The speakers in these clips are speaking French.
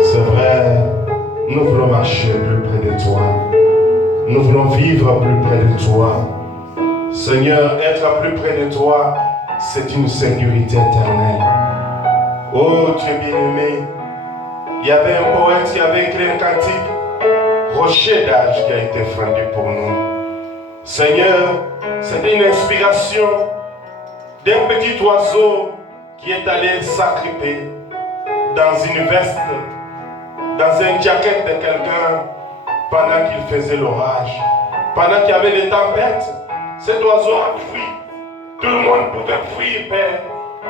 C'est vrai, nous voulons marcher plus près de toi. Nous voulons vivre plus près de toi. Seigneur, être plus près de toi, c'est une sécurité éternelle. Oh Dieu bien-aimé, il y avait un poète qui avait écrit un cantique, Rocher d'âge, qui a été fendu pour nous. Seigneur, c'était une inspiration d'un petit oiseau qui est allé s'agripper dans une veste, dans une jaquette de quelqu'un pendant qu'il faisait l'orage, pendant qu'il y avait des tempêtes. Cet oiseau a fui. Tout le monde pouvait fuir, Père,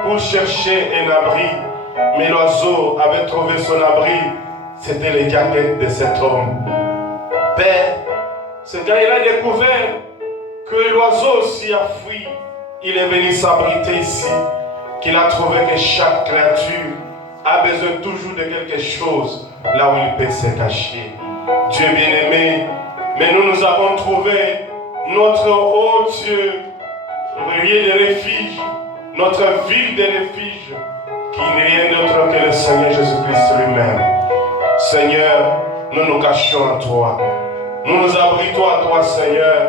pour chercher un abri. Mais l'oiseau avait trouvé son abri. C'était les jaquettes de cet homme. Père, c'est quand il a découvert que l'oiseau aussi a fui, il est venu s'abriter ici, qu'il a trouvé que chaque créature a besoin toujours de quelque chose là où il peut se cacher. Dieu bien-aimé, mais nous avons trouvé notre haut Dieu, lieu de refuge, notre ville de refuge, qui n'est rien d'autre que le Seigneur Jésus-Christ lui-même. Seigneur, nous nous cachons en toi. Nous nous abritons à toi, Seigneur.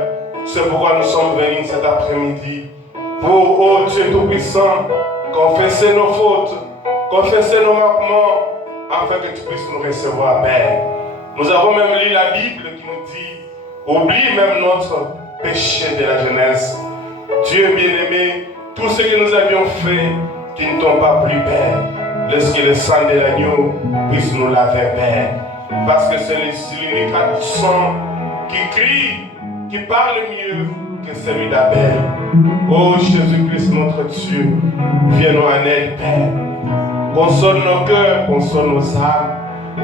C'est pourquoi nous sommes venus cet après-midi pour, ô Dieu Tout-Puissant, confesser nos fautes, confesser nos manquements, afin que tu puisses nous recevoir, Père. Nous avons même lu la Bible qui nous dit, oublie même notre péché de la jeunesse. Dieu bien-aimé, tout ce que nous avions fait, qui ne t'ont pas plu, Père, laisse que le sang de l'agneau puisse nous laver, Père. Parce que c'est l'unique sang qui crie, qui parle mieux que celui d'Abel. Oh Jésus-Christ, notre Dieu, viens-nous en aide, Père. Console nos cœurs, console nos âmes.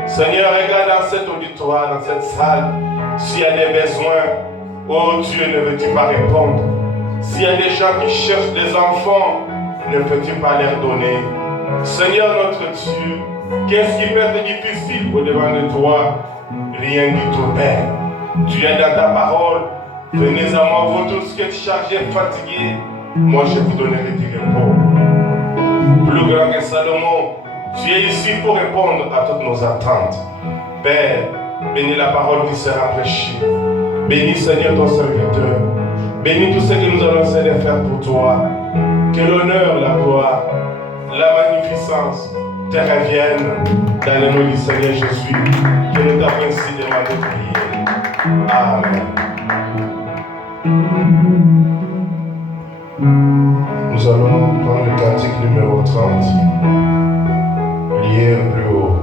Seigneur, regarde dans cet auditoire, dans cette salle, s'il y a des besoins, oh Dieu, ne veux-tu pas répondre? S'il y a des gens qui cherchent des enfants, ne peux-tu pas leur donner? Seigneur notre Dieu, qu'est-ce qui peut être difficile au-devant de toi? Rien du tout, Père. Tu es dans ta parole. Venez à moi, vous tous qui êtes chargés, fatigués. Moi, je vous donnerai du repos. Plus grand que Salomon, tu es ici pour répondre à toutes nos attentes. Père, bénis la parole qui sera prêchée. Bénis, Seigneur, ton serviteur. Bénis tout ce que nous allons essayer de faire pour toi. Que l'honneur, la gloire, la magnificence te reviennent dans le nom du Seigneur Jésus, que nous t'avons ainsi demandé de prier. Amen. Nous allons prendre le cantique numéro 30, lire plus haut.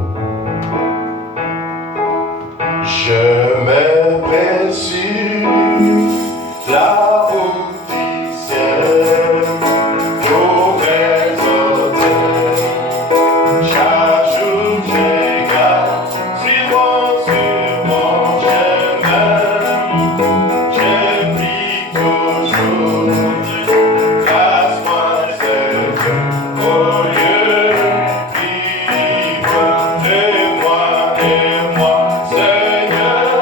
Je me précise la route du ciel pour exalter. Chaque jour je garde sur mon chemin. Je prie toujours, grâce-moi Seigneur, au lieu vivre de moi et moi, Seigneur,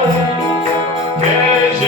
que je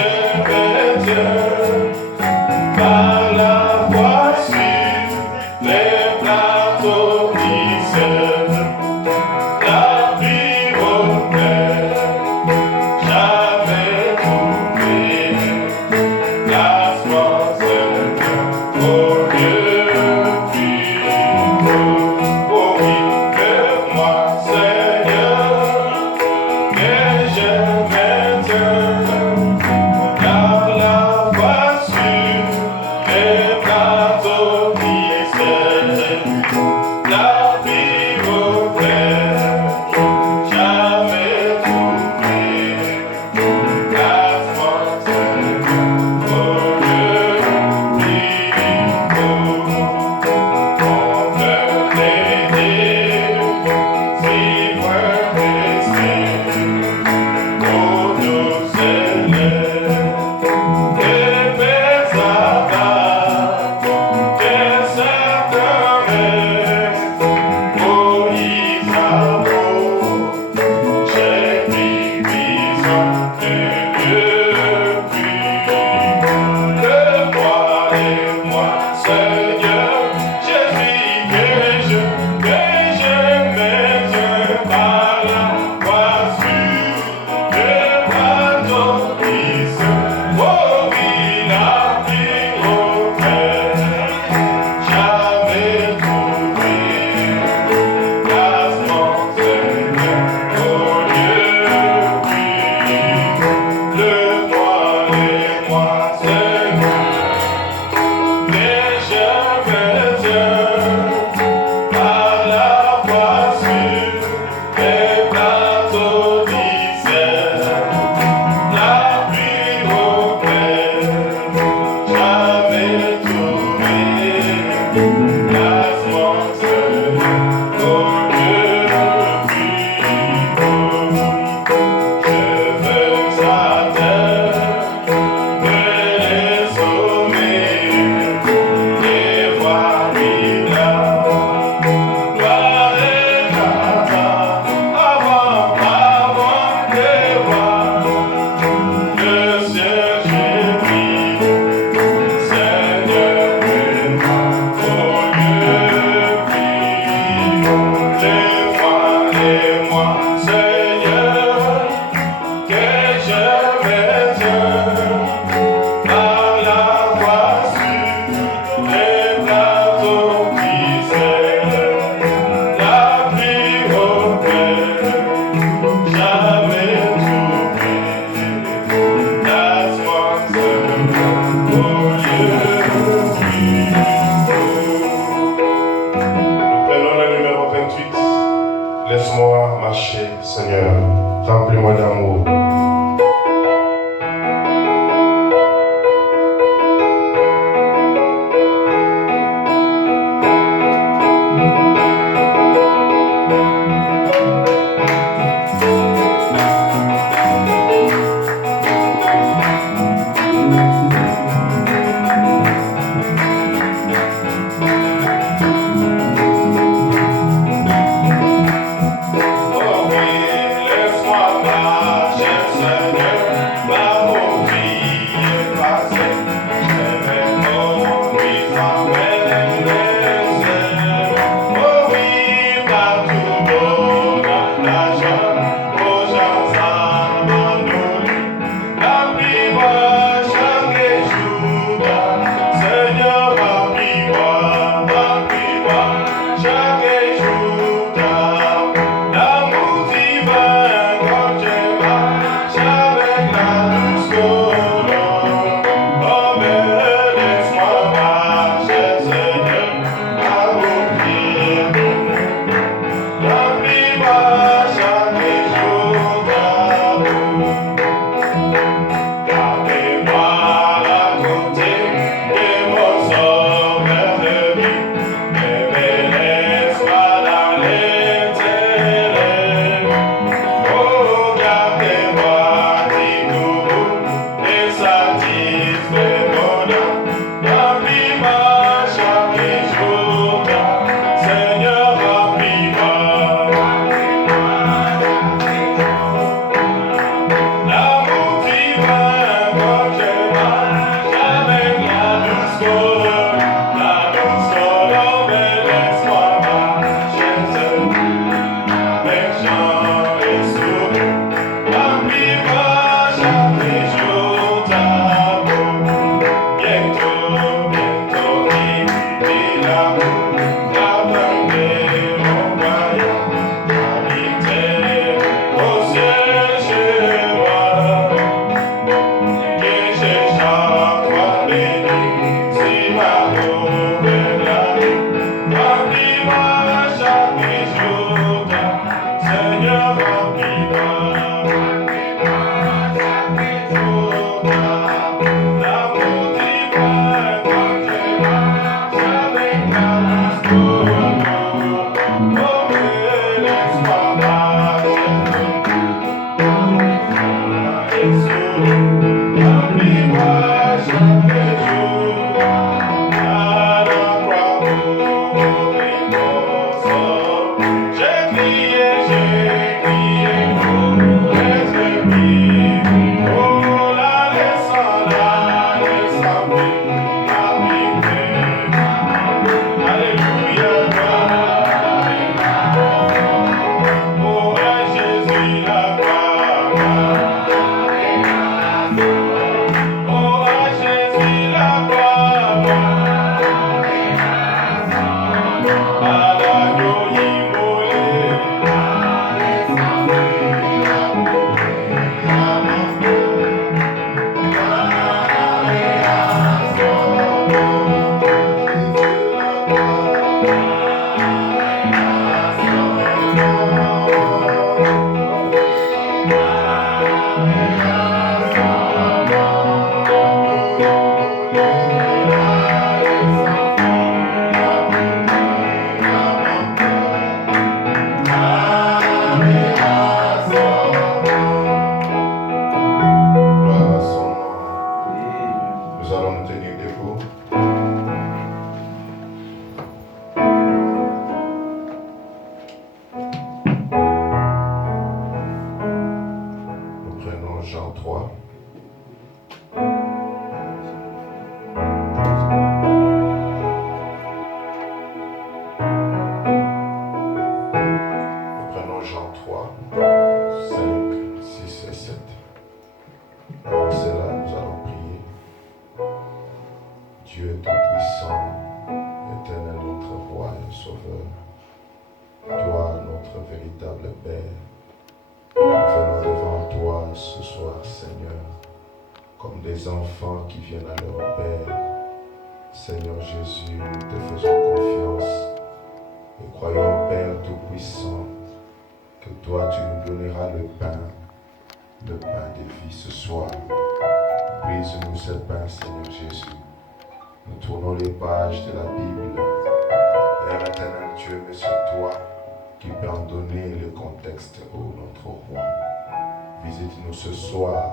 Visite-nous ce soir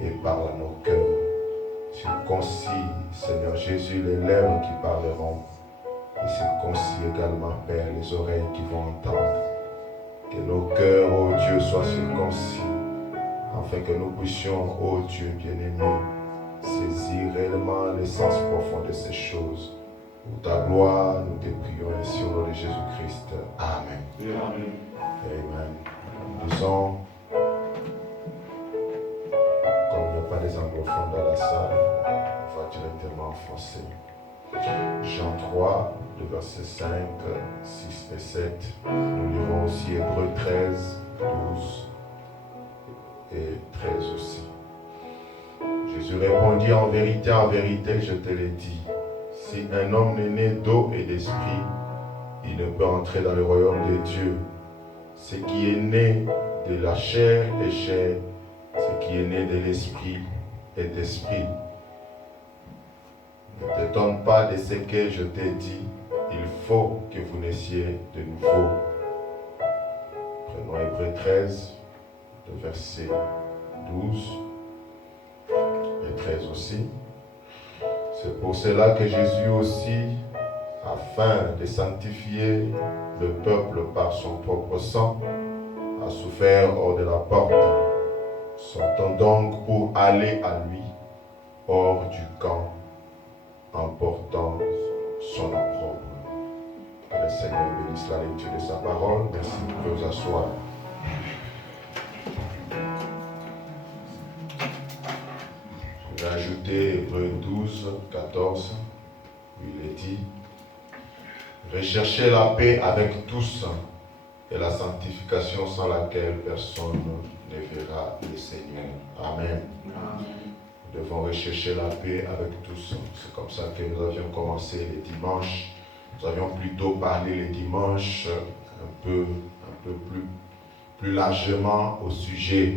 et parle à nos cœurs. Circoncis, Seigneur Jésus, les lèvres qui parleront. Et circoncis également, Père, les oreilles qui vont entendre. Que nos cœurs, ô Dieu, soient circoncis, afin que nous puissions, ô Dieu bien-aimé, saisir réellement l'essence profonde de ces choses. Pour ta gloire, nous te prions ainsi au nom de Jésus-Christ. Amen. Amen. Amen. Nous disons, comme il n'y a pas des anglophones dans la salle, on va directement en français. Jean 3, le verset 5, 6 et 7. Nous lirons aussi Hébreux 13, 12 et 13 aussi. Jésus répondit, en vérité, je te l'ai dit. Si un homme n'est né d'eau et d'esprit, il ne peut entrer dans le royaume de Dieu. Ce qui est né de la chair est chair, ce qui est né de l'esprit est esprit. Ne t'étonne pas de ce que je t'ai dit, il faut que vous naissiez de nouveau. Prenons Hébreux 13, le verset 12 et 13 aussi. C'est pour cela que Jésus aussi, afin de sanctifier le peuple par son propre sang, a souffert hors de la porte, sortant donc pour aller à lui, hors du camp, en portant son opprobre. Que le Seigneur bénisse la lecture de sa parole. Merci, vous pouvez vous asseoir. Je vais ajouter Hébreux 12, 14, où il est dit: recherchez la paix avec tous et la sanctification sans laquelle personne ne verra le Seigneur. Amen. Amen. Nous devons rechercher la paix avec tous. C'est comme ça que nous avions commencé les dimanches. Nous avions plutôt parlé les dimanches un peu plus largement au sujet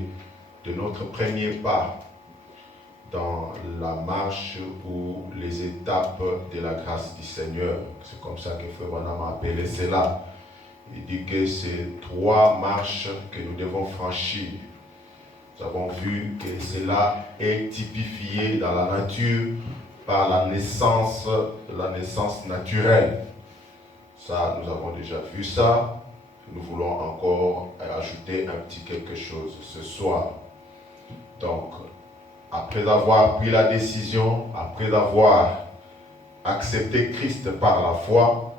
de notre premier pas dans la marche ou les étapes de la grâce du Seigneur. C'est comme ça que Frère Branham a appelé cela. Il dit que c'est 3 marches que nous devons franchir. Nous avons vu que cela est typifié dans la nature par la naissance naturelle. Ça, nous avons déjà vu ça. Nous voulons encore ajouter un petit quelque chose ce soir. Donc, après avoir pris la décision, après avoir accepté Christ par la foi,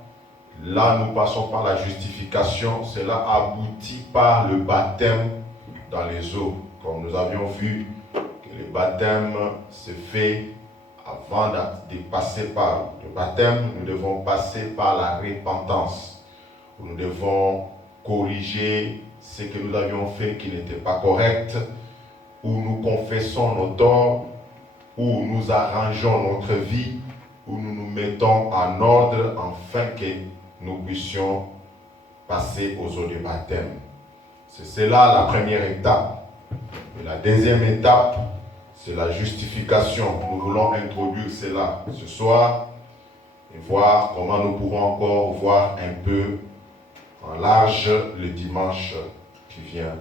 là nous passons par la justification. Cela aboutit par le baptême dans les eaux. Comme nous avions vu que le baptême se fait avant de passer par le baptême, nous devons passer par la repentance. Nous devons corriger ce que nous avions fait qui n'était pas correct, où nous confessons nos torts, où nous arrangeons notre vie, où nous nous mettons en ordre afin que nous puissions passer aux eaux du baptême. C'est cela la première étape. Et la deuxième étape, c'est la justification. Nous voulons introduire cela ce soir et voir comment nous pourrons encore voir un peu en large le dimanche qui vient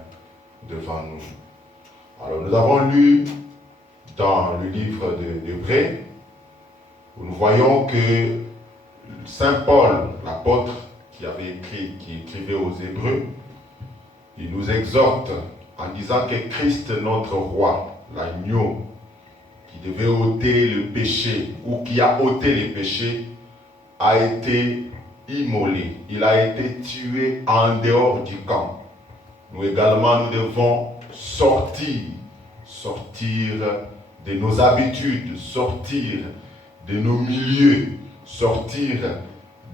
devant nous. Alors nous avons lu dans le livre d'Hébreux, où nous voyons que Saint Paul, l'apôtre qui écrivait aux Hébreux, il nous exhorte en disant que Christ, notre roi, l'agneau, qui devait ôter le péché, ou qui a ôté les péchés, a été immolé. Il a été tué en dehors du camp. Nous également, nous devons sortir de nos habitudes, sortir de nos milieux, sortir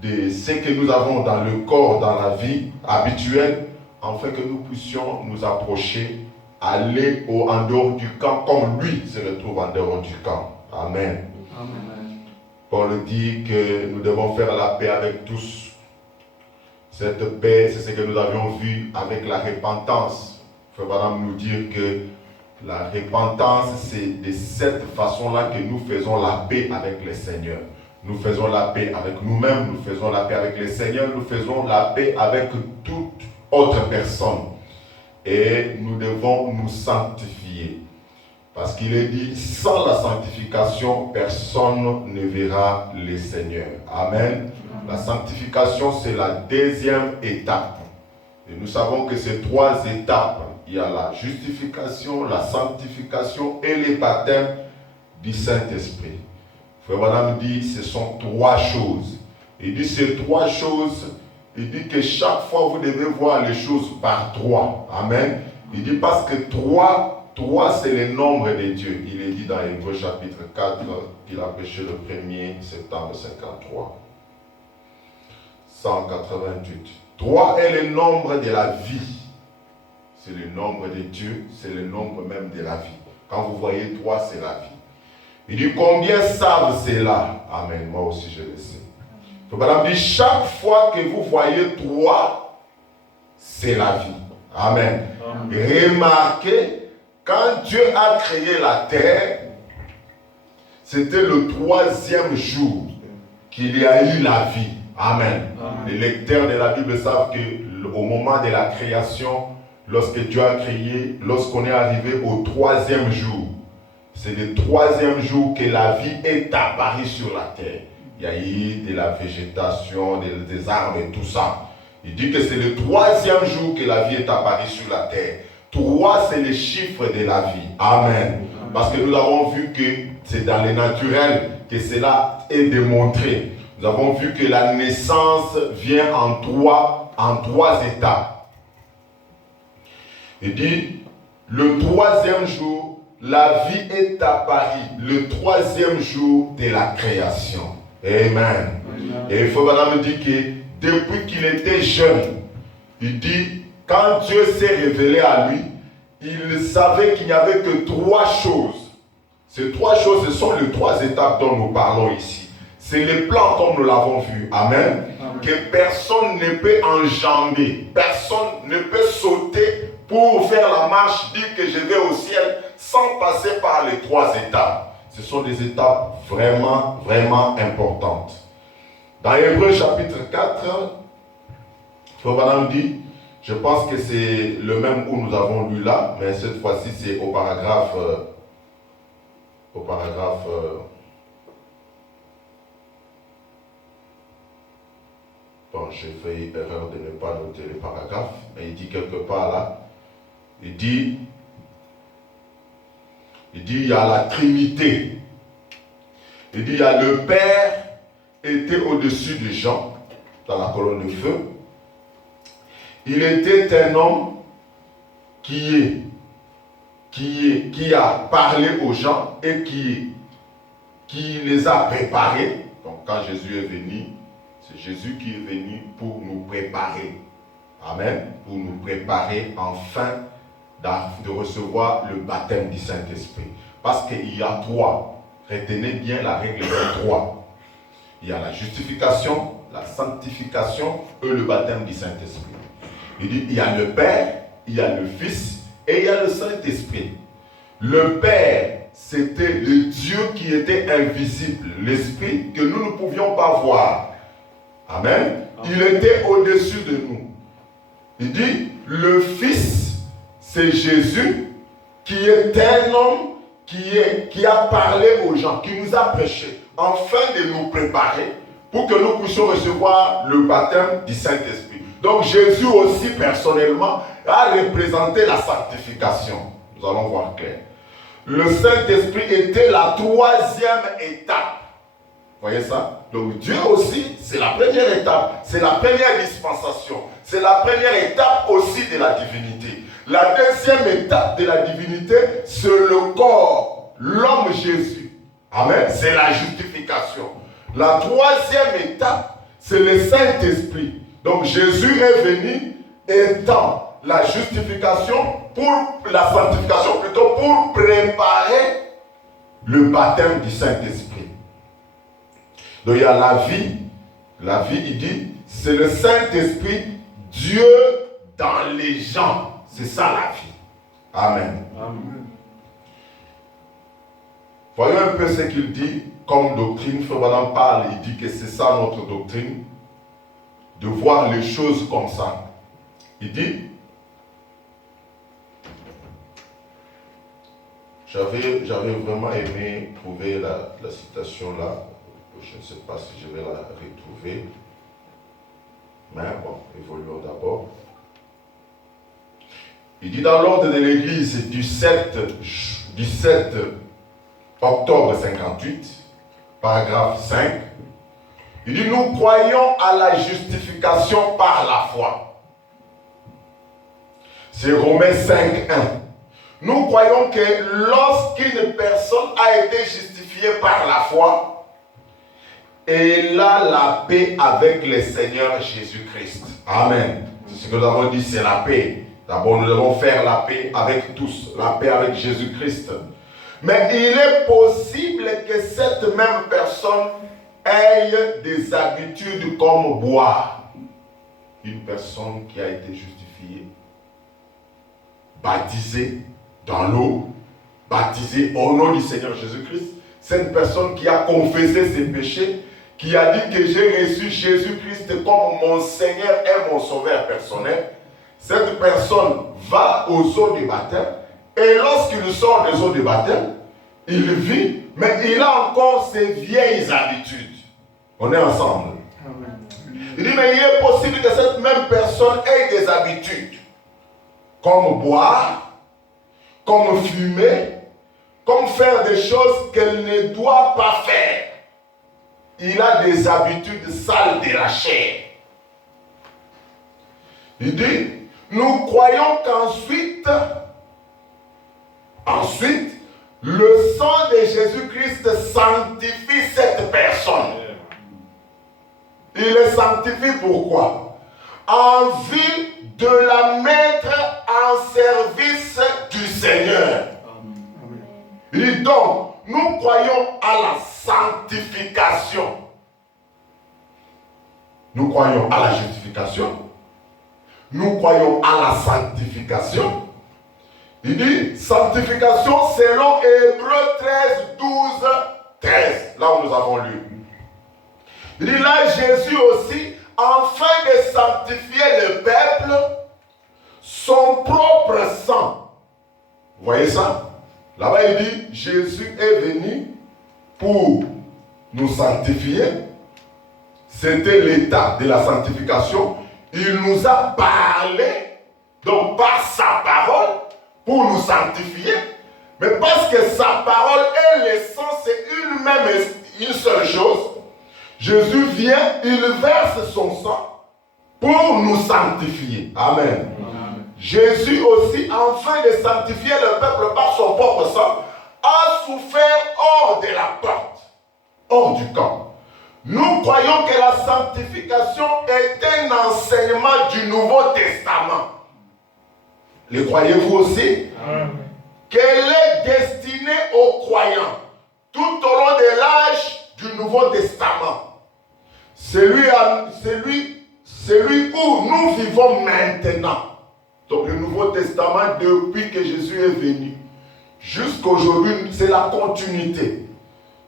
de ce que nous avons dans le corps, dans la vie habituelle, afin que nous puissions nous approcher, aller en dehors du camp, comme lui se retrouve en dehors du camp. Amen. Amen. Paul dit que nous devons faire la paix avec tous. Cette paix, c'est ce que nous avions vu avec la repentance. Frère Branham nous dire que la repentance, c'est de cette façon-là que nous faisons la paix avec le Seigneur. Nous faisons la paix avec nous-mêmes, nous faisons la paix avec le Seigneur, nous faisons la paix avec toute autre personne. Et nous devons nous sanctifier. Parce qu'il est dit, sans la sanctification, personne ne verra le Seigneur. Amen. La sanctification, c'est la deuxième étape. Et nous savons que ces trois étapes, il y a la justification, la sanctification et le baptême du Saint-Esprit. Frère Branham dit, ce sont trois choses. Il dit ces trois choses, il dit que chaque fois vous devez voir les choses par trois. Amen. Il dit parce que trois c'est le nombre de Dieu. Il est dit dans Hébreux chapitre 4 qu'il a péché le 1er septembre 53. 188. 3 est le nombre de la vie. C'est le nombre de Dieu, c'est le nombre même de la vie. Quand vous voyez 3, c'est la vie. Il dit combien savent cela? Amen. Moi aussi je le sais. Donc madame dit chaque fois que vous voyez 3, c'est la vie. Amen. Remarquez, quand Dieu a créé la terre, c'était le 3e jour qu'il y a eu la vie. Amen. Les lecteurs de la Bible savent qu'au moment de la création, lorsque Dieu a créé, lorsqu'on est arrivé au 3e jour, c'est le 3e jour que la vie est apparue sur la terre. Il y a eu de la végétation, des arbres et tout ça. Il dit que c'est le 3e jour que la vie est apparue sur la terre. 3, c'est le chiffre de la vie. Amen. Parce que nous avons vu que c'est dans le naturel que cela est démontré. Nous avons vu que la naissance vient en trois étapes. Il dit, le 3e jour, la vie est apparue. Le 3e jour de la création. Amen. Et il faut maintenant me dire que depuis qu'il était jeune, il dit, quand Dieu s'est révélé à lui, il savait qu'il n'y avait que 3 choses. Ces 3 choses, ce sont les 3 étapes dont nous parlons ici. C'est le plan comme nous l'avons vu. Amen. Amen. Que personne ne peut enjamber. Personne ne peut sauter pour faire la marche, dire que je vais au ciel sans passer par les 3 étapes. Ce sont des étapes vraiment, vraiment importantes. Dans Hébreux chapitre 4, Frère dit, Je pense que c'est le même où nous avons lu là, mais cette fois-ci c'est au paragraphe. Bon, j'ai fait erreur de ne pas noter le paragraphe, mais il dit quelque part là, il dit il y a la Trinité. Il dit il y a le Père était au-dessus des gens, dans la colonne de feu. Il était un homme qui a parlé aux gens et qui les a préparés. Donc quand Jésus est venu, c'est Jésus qui est venu pour nous préparer. Amen. Pour nous préparer enfin de recevoir le baptême du Saint-Esprit. Parce qu'il y a trois. Retenez bien la règle de trois. Il y a la justification, la sanctification et le baptême du Saint-Esprit. Il dit, il y a le Père, il y a le Fils et il y a le Saint-Esprit. Le Père, c'était le Dieu qui était invisible, l'Esprit que nous ne pouvions pas voir. Amen. Il était au-dessus de nous. Il dit, le Fils, c'est Jésus qui est un homme qui a parlé aux gens, qui nous a prêché, afin de nous préparer pour que nous puissions recevoir le baptême du Saint-Esprit. Donc Jésus aussi personnellement a représenté la sanctification. Nous allons voir clair. Le Saint-Esprit était la troisième étape. Vous voyez ça? Donc Dieu aussi, c'est la première étape. C'est la première dispensation. C'est la première étape aussi de la divinité. La deuxième étape de la divinité, c'est le corps, l'homme Jésus. Amen. C'est la justification. La troisième étape, c'est le Saint-Esprit. Donc Jésus est venu étant la justification pour la sanctification, plutôt pour préparer le baptême du Saint-Esprit. Donc il y a la vie. La vie, il dit, c'est le Saint-Esprit, Dieu dans les gens. C'est ça la vie. Amen. Amen. Voyons un peu ce qu'il dit comme doctrine. Frère Branham parle, il dit que c'est ça notre doctrine, de voir les choses comme ça. Il dit, j'avais vraiment aimé trouver la citation là. Je ne sais pas si je vais la retrouver. Mais bon, évoluons d'abord. Il dit dans l'ordre de l'Église du 7 octobre 58, paragraphe 5, il dit, nous croyons à la justification par la foi. C'est Romains 5, 1. Nous croyons que lorsqu'une personne a été justifiée par la foi, elle a la paix avec le Seigneur Jésus-Christ. Amen. C'est ce que nous avons dit, c'est la paix. D'abord, nous devons faire la paix avec tous, la paix avec Jésus-Christ. Mais il est possible que cette même personne ait des habitudes comme boire. Une personne qui a été justifiée, baptisée dans l'eau, baptisée au nom du Seigneur Jésus-Christ. C'est une personne qui a confessé ses péchés, qui a dit que j'ai reçu Jésus-Christ comme mon Seigneur et mon Sauveur personnel. Cette personne va aux eaux du baptême, et lorsqu'il sort des eaux du baptême, il vit, mais il a encore ses vieilles habitudes. On est ensemble. Amen. Il dit, mais il est possible que cette même personne ait des habitudes, comme boire, comme fumer, comme faire des choses qu'elle ne doit pas faire. Il a des habitudes sales de la chair. Il dit, nous croyons qu'ensuite, le sang de Jésus-Christ sanctifie cette personne. Il le sanctifie pourquoi? En vue de la mettre en service du Seigneur. Il dit donc, nous croyons à la sanctification. Nous croyons à la justification. Nous croyons à la sanctification. Il dit sanctification selon Hébreux 13, 12, 13. Là où nous avons lu. Il dit là, Jésus aussi, afin de sanctifier le peuple, son propre sang. Vous voyez ça? Là-bas, il dit, Jésus est venu pour nous sanctifier. C'était l'état de la sanctification. Il nous a parlé, donc par sa parole, pour nous sanctifier. Mais parce que sa parole et le sang, c'est une seule chose. Jésus vient, il verse son sang pour nous sanctifier. Amen. Jésus aussi, afin de sanctifier le peuple par son propre sang, a souffert hors de la porte, hors du camp. Nous croyons que la sanctification est un enseignement du Nouveau Testament. Le croyez-vous aussi? Qu'elle est destinée aux croyants tout au long de l'âge du Nouveau Testament. Celui où nous vivons maintenant. Donc le Nouveau Testament, depuis que Jésus est venu, jusqu'à aujourd'hui, c'est la continuité.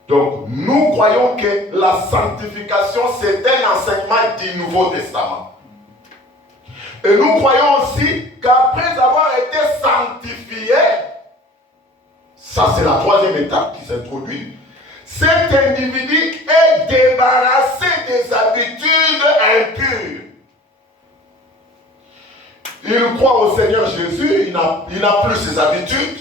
Donc nous croyons que la sanctification, c'est un enseignement du Nouveau Testament. Et nous croyons aussi qu'après avoir été sanctifié, ça c'est la troisième étape qui s'introduit, cet individu est débarrassé des habitudes impures. Il croit au Seigneur Jésus, il n'a plus ses habitudes.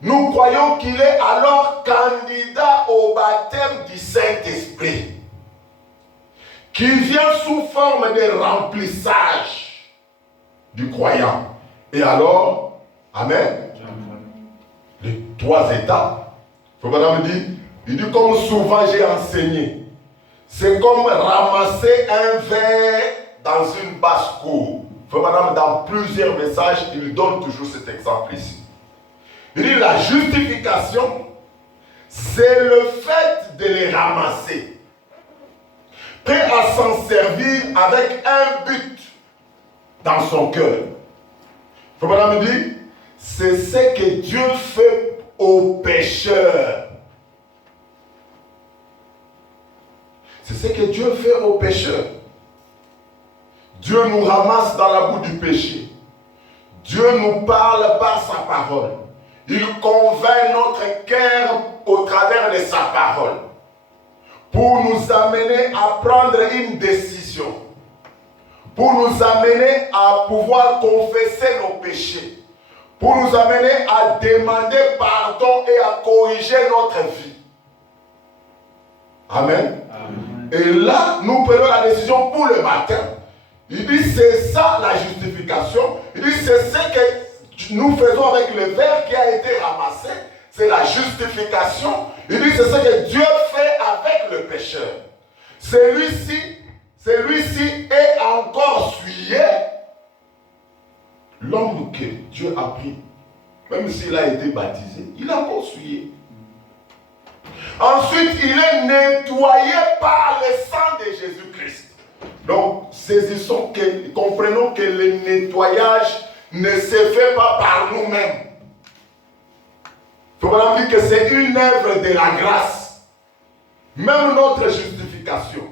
Nous croyons qu'il est alors candidat au baptême du Saint-Esprit, qui vient sous forme de remplissage du croyant. Et alors, Amen, les trois étapes. Il faut madame il dit comme souvent j'ai enseigné, c'est comme ramasser un verre dans une basse-cour. Il faut madame, dans plusieurs messages, il donne toujours cet exemple ici. Il dit la justification, c'est le fait de les ramasser, prêt à s'en servir avec un but dans son cœur. Il faut madame dire, c'est ce que Dieu fait aux pécheurs. C'est ce que Dieu fait aux pécheurs. Dieu nous ramasse dans la boue du péché. Dieu nous parle par sa parole. Il convainc notre cœur au travers de sa parole pour nous amener à prendre une décision, pour nous amener à pouvoir confesser nos péchés, pour nous amener à demander pardon et à corriger notre vie. Amen. Amen. Et là, nous prenons la décision pour le matin. Il dit, c'est ça la justification. Il dit, c'est ce que nous faisons avec le verre qui a été ramassé. C'est la justification. Il dit, c'est ce que Dieu fait avec le pécheur. Celui-ci est encore souillé. L'homme que Dieu a pris, même s'il a été baptisé, il est encore souillé. Ensuite, il est nettoyé par le sang de Jésus-Christ. Donc, comprenons que le nettoyage ne se fait pas par nous-mêmes. Il faut vraiment dire que c'est une œuvre de la grâce. Même notre justification,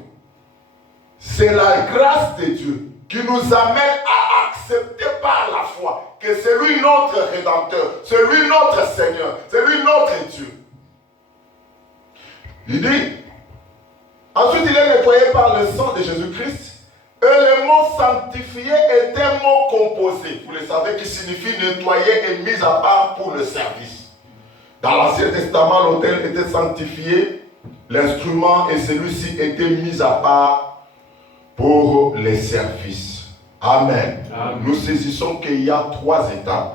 c'est la grâce de Dieu qui nous amène à accepter par la foi que c'est lui notre Rédempteur, c'est lui notre Seigneur, c'est lui notre Dieu. Il dit, ensuite il est nettoyé par le sang de Jésus-Christ. Et le mot sanctifié est un mot composé, vous le savez, qui signifie nettoyer et mis à part pour le service. Dans l'Ancien Testament, l'autel était sanctifié, l'instrument et celui-ci était mis à part pour les services. Amen. Amen. Nous saisissons qu'il y a trois étapes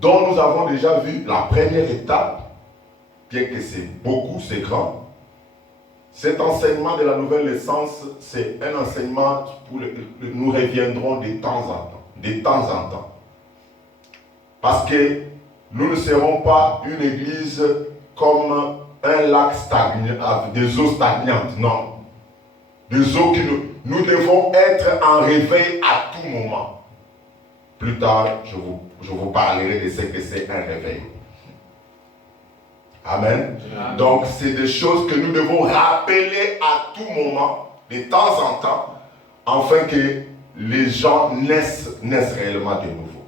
dont nous avons déjà vu la première étape, bien que c'est beaucoup, c'est grand. Cet enseignement de la nouvelle naissance, c'est un enseignement pour nous reviendrons de temps en temps. Parce que nous ne serons pas une église comme un lac stagnant, avec des eaux stagnantes, non. Des eaux qui nous devons être en réveil à tout moment. Plus tard, je vous parlerai de ce que c'est un réveil. Amen. Amen. Donc, c'est des choses que nous devons rappeler à tout moment, de temps en temps, afin que les gens naissent réellement de nouveau.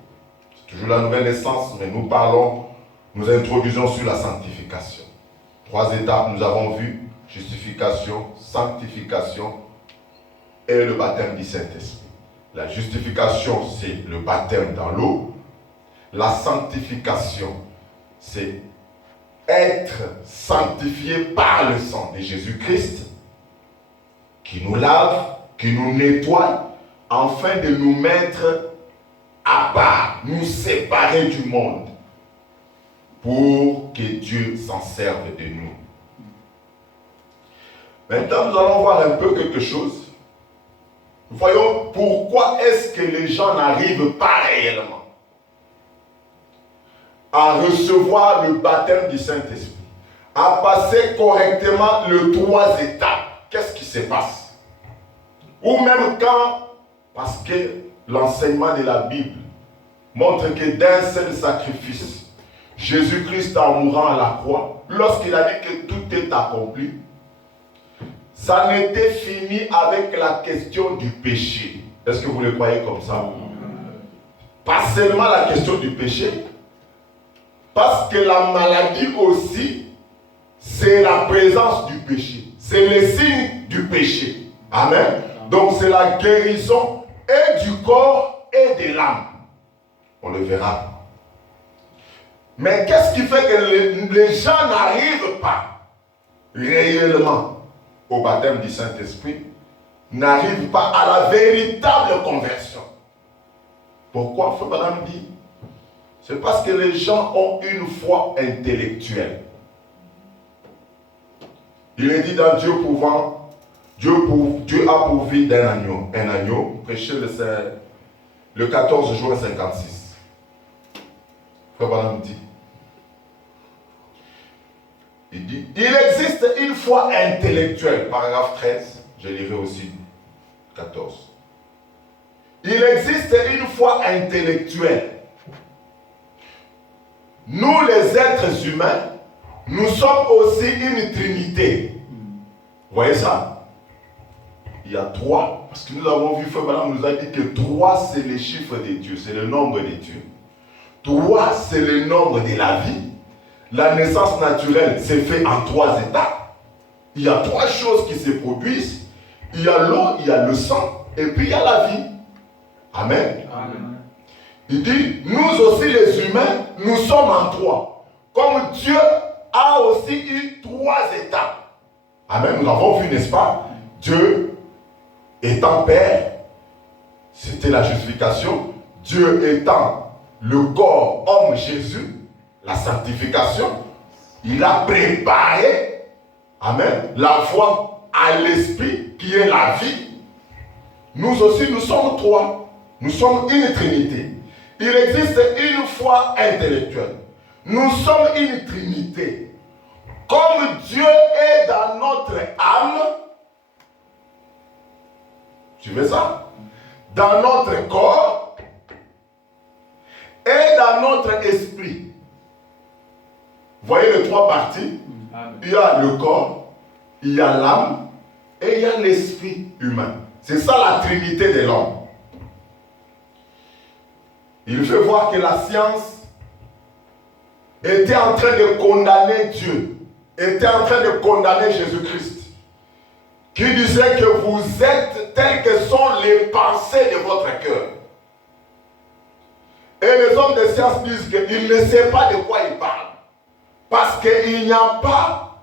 C'est toujours la nouvelle naissance, mais nous introduisons sur la sanctification. 3 étapes, nous avons vu: justification, sanctification et le baptême du Saint-Esprit. La justification, c'est le baptême dans l'eau. La sanctification, c'est être sanctifié par le sang de Jésus-Christ, qui nous lave, qui nous nettoie, afin de nous mettre à part, nous séparer du monde, pour que Dieu s'en serve de nous. Maintenant, nous allons voir un peu quelque chose. Voyons pourquoi est-ce que les gens n'arrivent pas réellement à recevoir le baptême du Saint-Esprit, à passer correctement les 3 étapes. Qu'est-ce qui se passe? Ou même quand, parce que l'enseignement de la Bible montre que d'un seul sacrifice, Jésus-Christ en mourant à la croix, lorsqu'il a dit que tout est accompli, ça n'était fini avec la question du péché. Est-ce que vous le croyez comme ça? Pas seulement la question du péché, parce que la maladie aussi, c'est la présence du péché. C'est le signe du péché. Amen. Donc c'est la guérison et du corps et de l'âme. On le verra. Mais qu'est-ce qui fait que les gens n'arrivent pas réellement au baptême du Saint-Esprit, n'arrivent pas à la véritable conversion? Pourquoi? Frère Branham dit, c'est parce que les gens ont une foi intellectuelle. Il est dit dans Dieu pouvant, Dieu a pourvu d'un agneau. Un agneau, prêché le 14 juin 56. Frère Branham dit, il dit, il existe une foi intellectuelle, paragraphe 13, je lirai aussi 14. Il existe une foi intellectuelle. Nous, les êtres humains, nous sommes aussi une trinité. Vous voyez ça? Il y a 3, parce que nous avons vu, Frère Branham nous a dit que 3 c'est le chiffre de Dieu, c'est le nombre de Dieu. 3 c'est le nombre de la vie. La naissance naturelle s'est faite en 3 étapes. Il y a 3 choses qui se produisent. Il y a l'eau, il y a le sang, et puis il y a la vie. Amen. Amen. Il dit, nous aussi les humains, nous sommes en 3. Comme Dieu a aussi eu 3 étapes. Amen. Nous l'avons vu, n'est-ce pas? Dieu étant Père, c'était la justification. Dieu étant le corps homme Jésus, la sanctification. Il a préparé, amen, la voie à l'esprit qui est la vie. Nous aussi, nous sommes 3. Nous sommes une trinité. Il existe une foi intellectuelle. Nous sommes une trinité. Comme Dieu est dans notre âme, tu veux ça? Dans notre corps et dans notre esprit. Vous voyez les 3 parties? Il y a le corps, il y a l'âme et il y a l'esprit humain. C'est ça la trinité de l'homme. Il fait voir que la science était en train de condamner Dieu, était en train de condamner Jésus-Christ, qui disait que vous êtes tels que sont les pensées de votre cœur. Et les hommes de science disent qu'ils ne savent pas de quoi ils parlent. Parce qu'il n'y a pas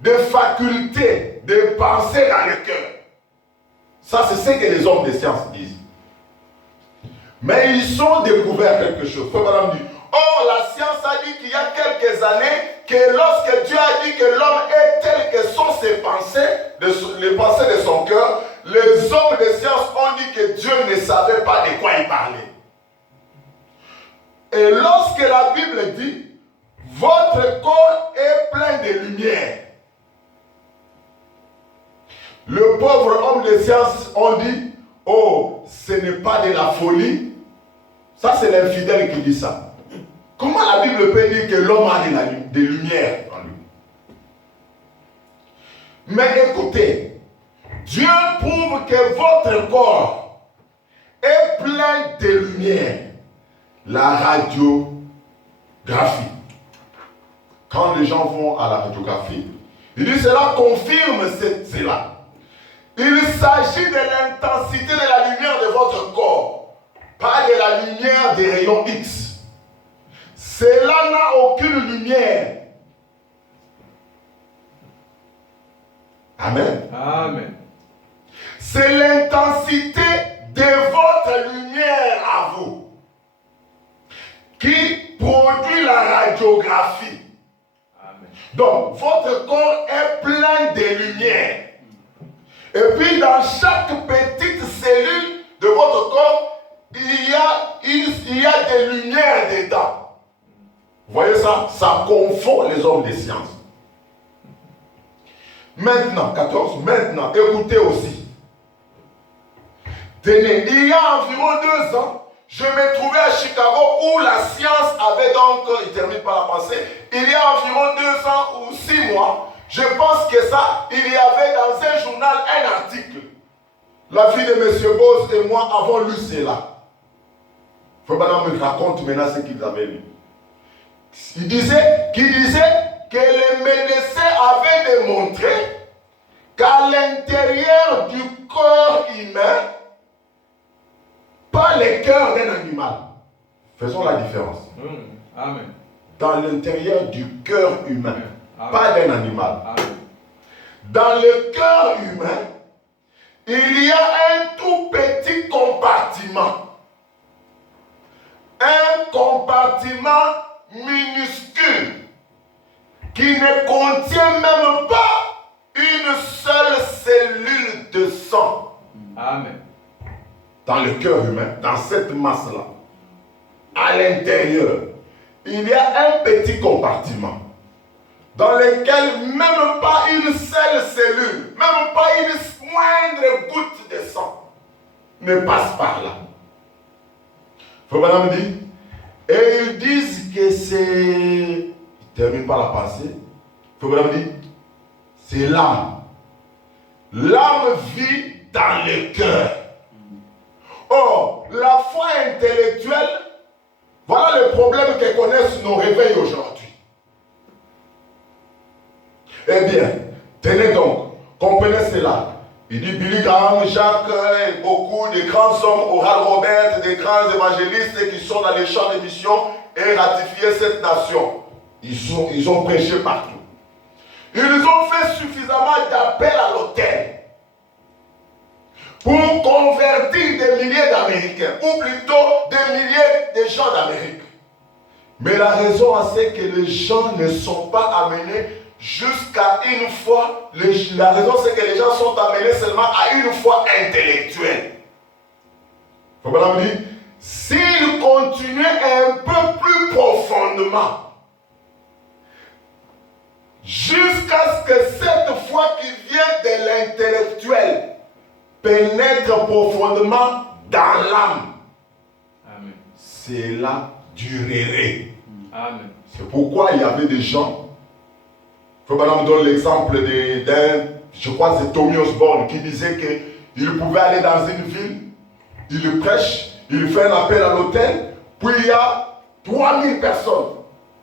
de faculté de penser dans le cœur. Ça, c'est ce que les hommes de science disent. Mais ils ont découvert quelque chose. Frère Branham dit, oh, la science a dit qu'il y a quelques années que lorsque Dieu a dit que l'homme est tel que sont ses pensées, les pensées de son cœur, les hommes de science ont dit que Dieu ne savait pas de quoi il parlait. Et lorsque la Bible dit, votre corps est plein de lumière, le pauvre homme de science ont dit, oh, ce n'est pas de la folie. Ça, c'est l'infidèle qui dit ça. Comment la Bible peut dire que l'homme a des lumières en lui? Mais écoutez, Dieu prouve que votre corps est plein de lumière. La radiographie. Quand les gens vont à la radiographie, il dit cela confirme cela. Il s'agit de l'intensité de la lumière de votre corps, pas de la lumière des rayons X. Cela n'a aucune lumière. Amen. Amen. C'est l'intensité de votre lumière à vous qui produit la radiographie. Amen. Donc, votre corps est plein de lumière. Et puis, dans chaque petite cellule de votre corps, il y a des lumières dedans. Vous voyez ça? Ça confond les hommes des sciences. Maintenant, 14, maintenant, écoutez aussi. Tenez, il y a environ 2 ans, je me trouvais à Chicago où la science avait donc, il termine par la pensée, il y a environ 2 ans ou 6 mois, je pense que ça, il y avait dans un journal un article. La fille de M. Bose et moi avons lu cela. Frère me raconte maintenant ce qu'ils avaient lu. Il disait que les médecins avaient démontré qu'à l'intérieur du corps humain, pas le cœur d'un animal. Faisons la différence. Amen. Dans l'intérieur du cœur humain, pas d'un animal. Amen. Dans le cœur humain, il y a un tout petit compartiment. Un compartiment minuscule qui ne contient même pas une seule cellule de sang. Amen. Dans le cœur humain, dans cette masse-là, à l'intérieur, il y a un petit compartiment dans lequel même pas une seule cellule, même pas une moindre goutte de sang ne passe par là. Frère Madame dit, et ils disent que c'est... Il termine par la pensée. Frère Madame dit, c'est l'âme. L'âme vit dans le cœur. Or, la foi intellectuelle, voilà le problème que connaissent nos réveils aujourd'hui. Eh bien, tenez donc, comprenez cela. Il dit Billy Graham, Jacques et beaucoup de grands hommes, Oral Robert, des grands évangélistes qui sont dans les champs de mission et ratifié cette nation. Ils ont prêché partout. Ils ont fait suffisamment d'appels à l'autel pour convertir des milliers d'Américains, ou plutôt des milliers de gens d'Amérique. Mais la raison, c'est que les gens ne sont pas amenés jusqu'à une foi. La raison, c'est que les gens sont amenés seulement à une foi intellectuelle. Faut pas me dire, s'ils continuaient un peu plus profondément, jusqu'à ce que cette foi qui vient de l'intellectuel pénètre profondément dans l'âme, Amen. cela durerait. Amen. C'est pourquoi il y avait des gens. Il faut maintenant me donner l'exemple d'un, je crois que c'est Tommy Osborne, qui disait qu'il pouvait aller dans une ville, il prêche, il fait un appel à l'autel, puis il y a 3000 personnes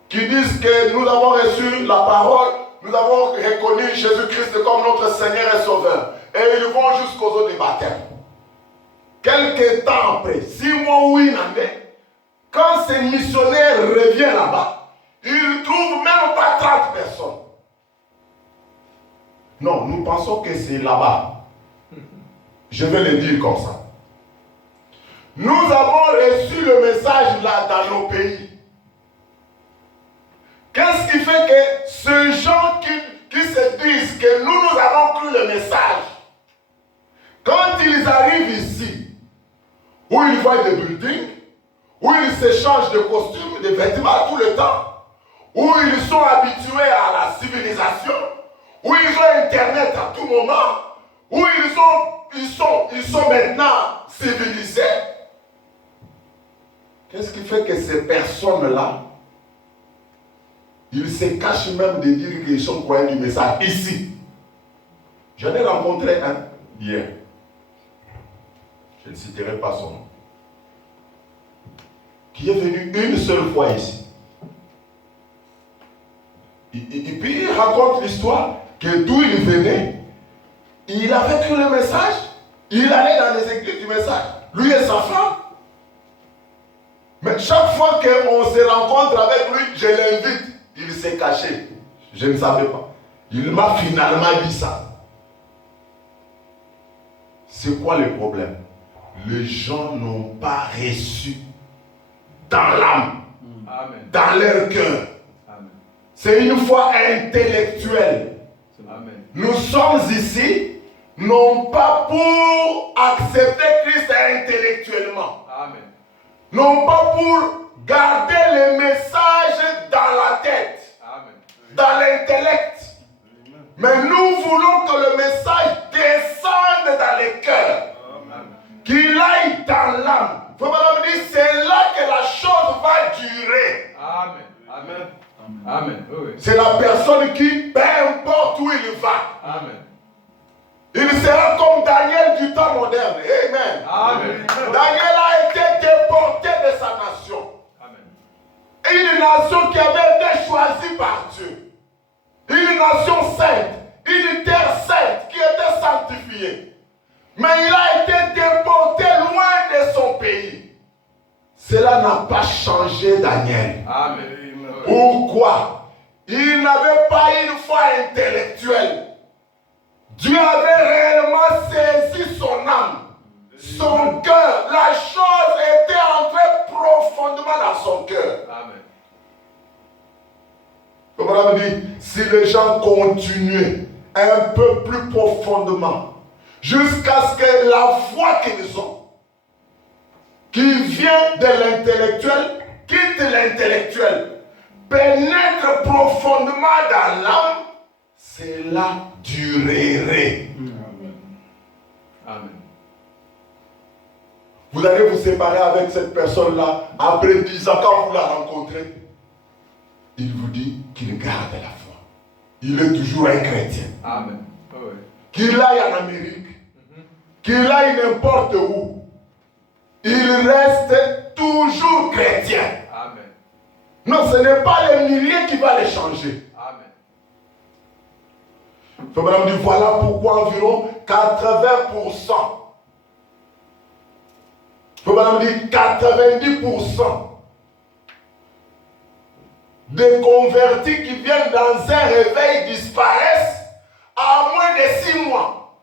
qui disent que nous avons reçu la parole, nous avons reconnu Jésus-Christ comme notre Seigneur et Sauveur. Et ils vont jusqu'aux eaux du baptême. Quelques temps après, 6 mois ou une année, quand ces missionnaires reviennent là-bas, ils ne trouvent même pas 30 personnes. Non, nous pensons que c'est là-bas. Je vais le dire comme ça. Nous avons reçu le message là dans nos pays. Qu'est-ce qui fait que ces gens qui se disent que nous avons cru le message, quand ils arrivent ici, où ils voient des buildings, où ils s'échangent de costumes, de vêtements tout le temps, où ils sont habitués à la civilisation, où ils ont Internet à tout moment, où ils sont maintenant civilisés. Qu'est-ce qui fait que ces personnes-là, ils se cachent même de dire qu'ils sont croyants du message ici? J'en ai rencontré un hier. Je ne citerai pas son nom. qui est venu une seule fois ici. Et puis il raconte l'histoire que d'où il venait, il avait cru le message, il allait dans les églises du message, lui et sa femme. Mais chaque fois qu'on se rencontre avec lui, je l'invite, il s'est caché. Je ne savais pas. Il m'a finalement dit ça. C'est quoi le problème? Les gens n'ont pas reçu dans l'âme, dans leur cœur. C'est une foi intellectuelle. Amen. Nous sommes ici, non pas pour accepter Christ intellectuellement. Amen. Non pas pour garder le message dans la tête, Amen. dans l'intellect. Mais nous voulons que le message descende dans les cœurs, qu'il aille dans l'âme. Vous m'avez dit, c'est là que la chose va durer. Amen. Amen. Amen. Oui. C'est la personne qui, peu importe où il va, Amen. il sera comme Daniel du temps moderne. Amen. Amen. Daniel a été déporté de sa nation. Amen. Une nation qui avait été choisie par Dieu. Une nation sainte, une terre sainte qui était sanctifiée. Mais il a été déporté loin de son pays. Cela n'a pas changé Daniel. Amen. Pourquoi? Il n'avait pas une foi intellectuelle. Dieu avait réellement saisi son âme, son cœur. La chose était entrée profondément dans son cœur. Amen. Comme on a dit, si les gens continuaient un peu plus profondément, jusqu'à ce que la foi qu'ils ont, qui vient de l'intellectuel, quitte l'intellectuel, pénètre profondément dans l'âme, cela durerait. Amen. Vous allez vous séparer avec cette personne-là après 10 ans quand vous la rencontrez. Il vous dit qu'il garde la foi. Il est toujours un chrétien. Amen. Oui. Qu'il aille en Amérique, qu'il aille n'importe où, il reste toujours chrétien. Amen. Non, ce n'est pas les milliers qui va les changer. Amen. Il faut même dire, voilà pourquoi environ 80%. Il faut même dire 90% des convertis qui viennent dans un réveil disparaissent à moins de 6 mois.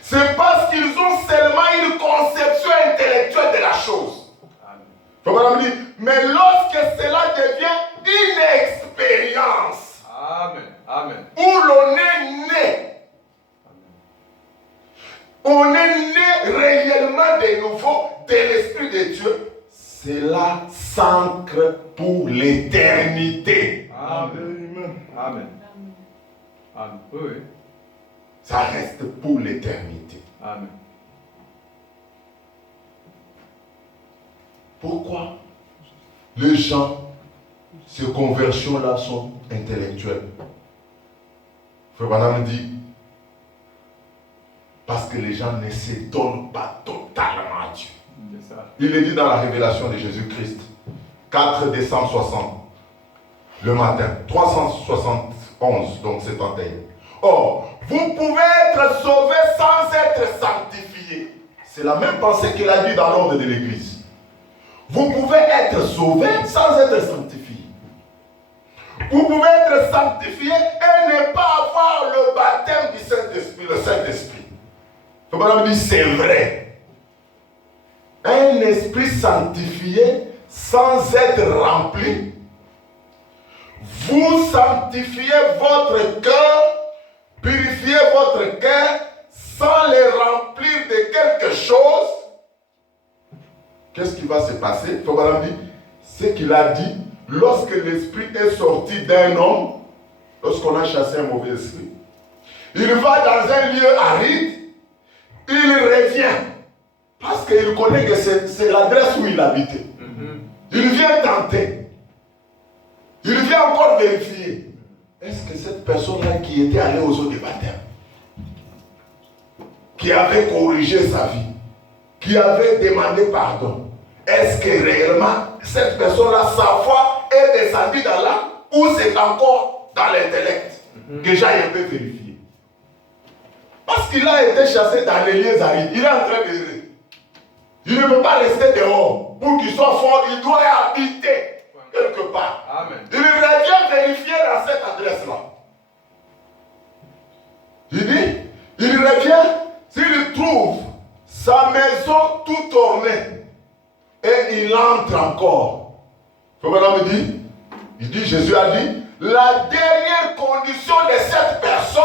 C'est parce qu'ils ont seulement une conception intellectuelle de la chose. Il faut même dire, mais lorsque cela devient une expérience, Amen. Amen. où l'on est né, on est né réellement de nouveau de l'Esprit de Dieu, cela s'ancre pour l'éternité. Amen. Amen. Amen. Oui. Ça reste pour l'éternité. Amen. Pourquoi les gens, ces conversions-là sont intellectuelles? Frère Branham dit, parce que les gens ne se donnent pas totalement à Dieu. C'est ça. Il est dit dans la révélation de Jésus-Christ, 4 décembre 60, le matin, 371, donc c'est en taille. Or, vous pouvez être sauvés sans être sanctifiés. C'est la même pensée qu'il a dit dans l'ordre de l'Église. Vous pouvez être sauvés sans être sanctifiés. Vous pouvez être sanctifiés et ne pas avoir le baptême du Saint-Esprit, le Saint-Esprit. Le bonhomme dit, c'est vrai. Un esprit sanctifié sans être rempli, vous sanctifiez votre cœur, purifiez votre cœur sans le remplir de quelque chose. Qu'est-ce qui va se passer? Le bonhomme dit, ce qu'il a dit, lorsque l'esprit est sorti d'un homme, lorsqu'on a chassé un mauvais esprit, il va dans un lieu aride, il revient. Parce qu'il connaît que c'est l'adresse où il habitait. Il vient tenter. Il vient encore vérifier. Est-ce que cette personne-là qui était allée aux eaux de baptême, qui avait corrigé sa vie, qui avait demandé pardon, est-ce que réellement cette personne-là, sa foi est descendue dans l'âme ou c'est encore dans l'intellect? Que j'aille un peu vérifier. Parce qu'il a été chassé dans les lieux arides. Il est en train d'errer. Il ne peut pas rester dehors. Pour qu'il soit fort, il doit habiter quelque part. Amen. Il revient vérifier dans cette adresse-là. Il dit, il revient, s'il trouve sa maison tout ornée, et il entre encore. Il faut maintenant me dire, il dit, Jésus a dit, la dernière condition de cette personne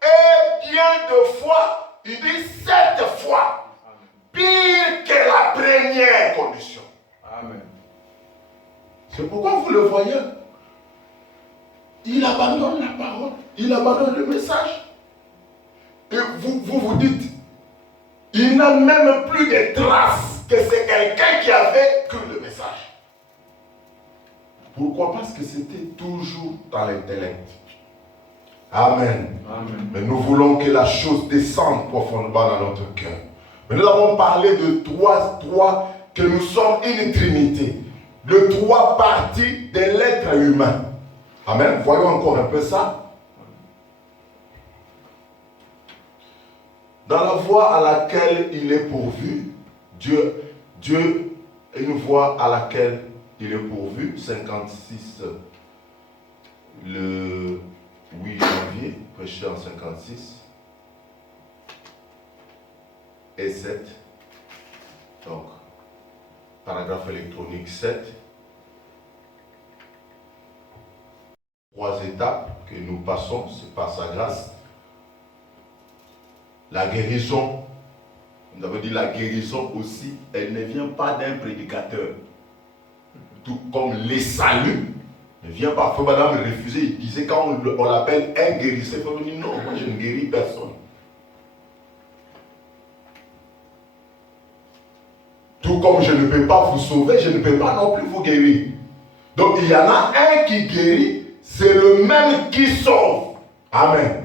est bien de foi. Il dit 7 fois. Pire que la première condition. Amen. C'est pourquoi vous le voyez. Il abandonne la parole. Il abandonne le message. Et vous dites, il n'a même plus de traces que c'est quelqu'un qui avait cru le message. Pourquoi? Parce que c'était toujours dans l'intellect. Amen. Amen. Mais nous voulons que la chose descende profondément dans notre cœur. Mais nous avons parlé de trois, que nous sommes une trinité. De 3 parties de l'être humain. Amen. Voyons encore un peu ça. Dans la voie à laquelle il est pourvu, Dieu est une voie à laquelle il est pourvu. 56, le 8 janvier, prêché en 56. Et 7. Donc, paragraphe électronique 7. 3 étapes que nous passons, c'est par sa grâce. La guérison, nous avons dit la guérison aussi, elle ne vient pas d'un prédicateur. Tout comme les saluts ne vient pas. Il faut madame refuser. Il disait quand on l'appelle un guérisseur, il faut dire non, moi je ne guéris personne. Tout comme je ne peux pas vous sauver, je ne peux pas non plus vous guérir. Donc il y en a un qui guérit, c'est le même qui sauve. Amen.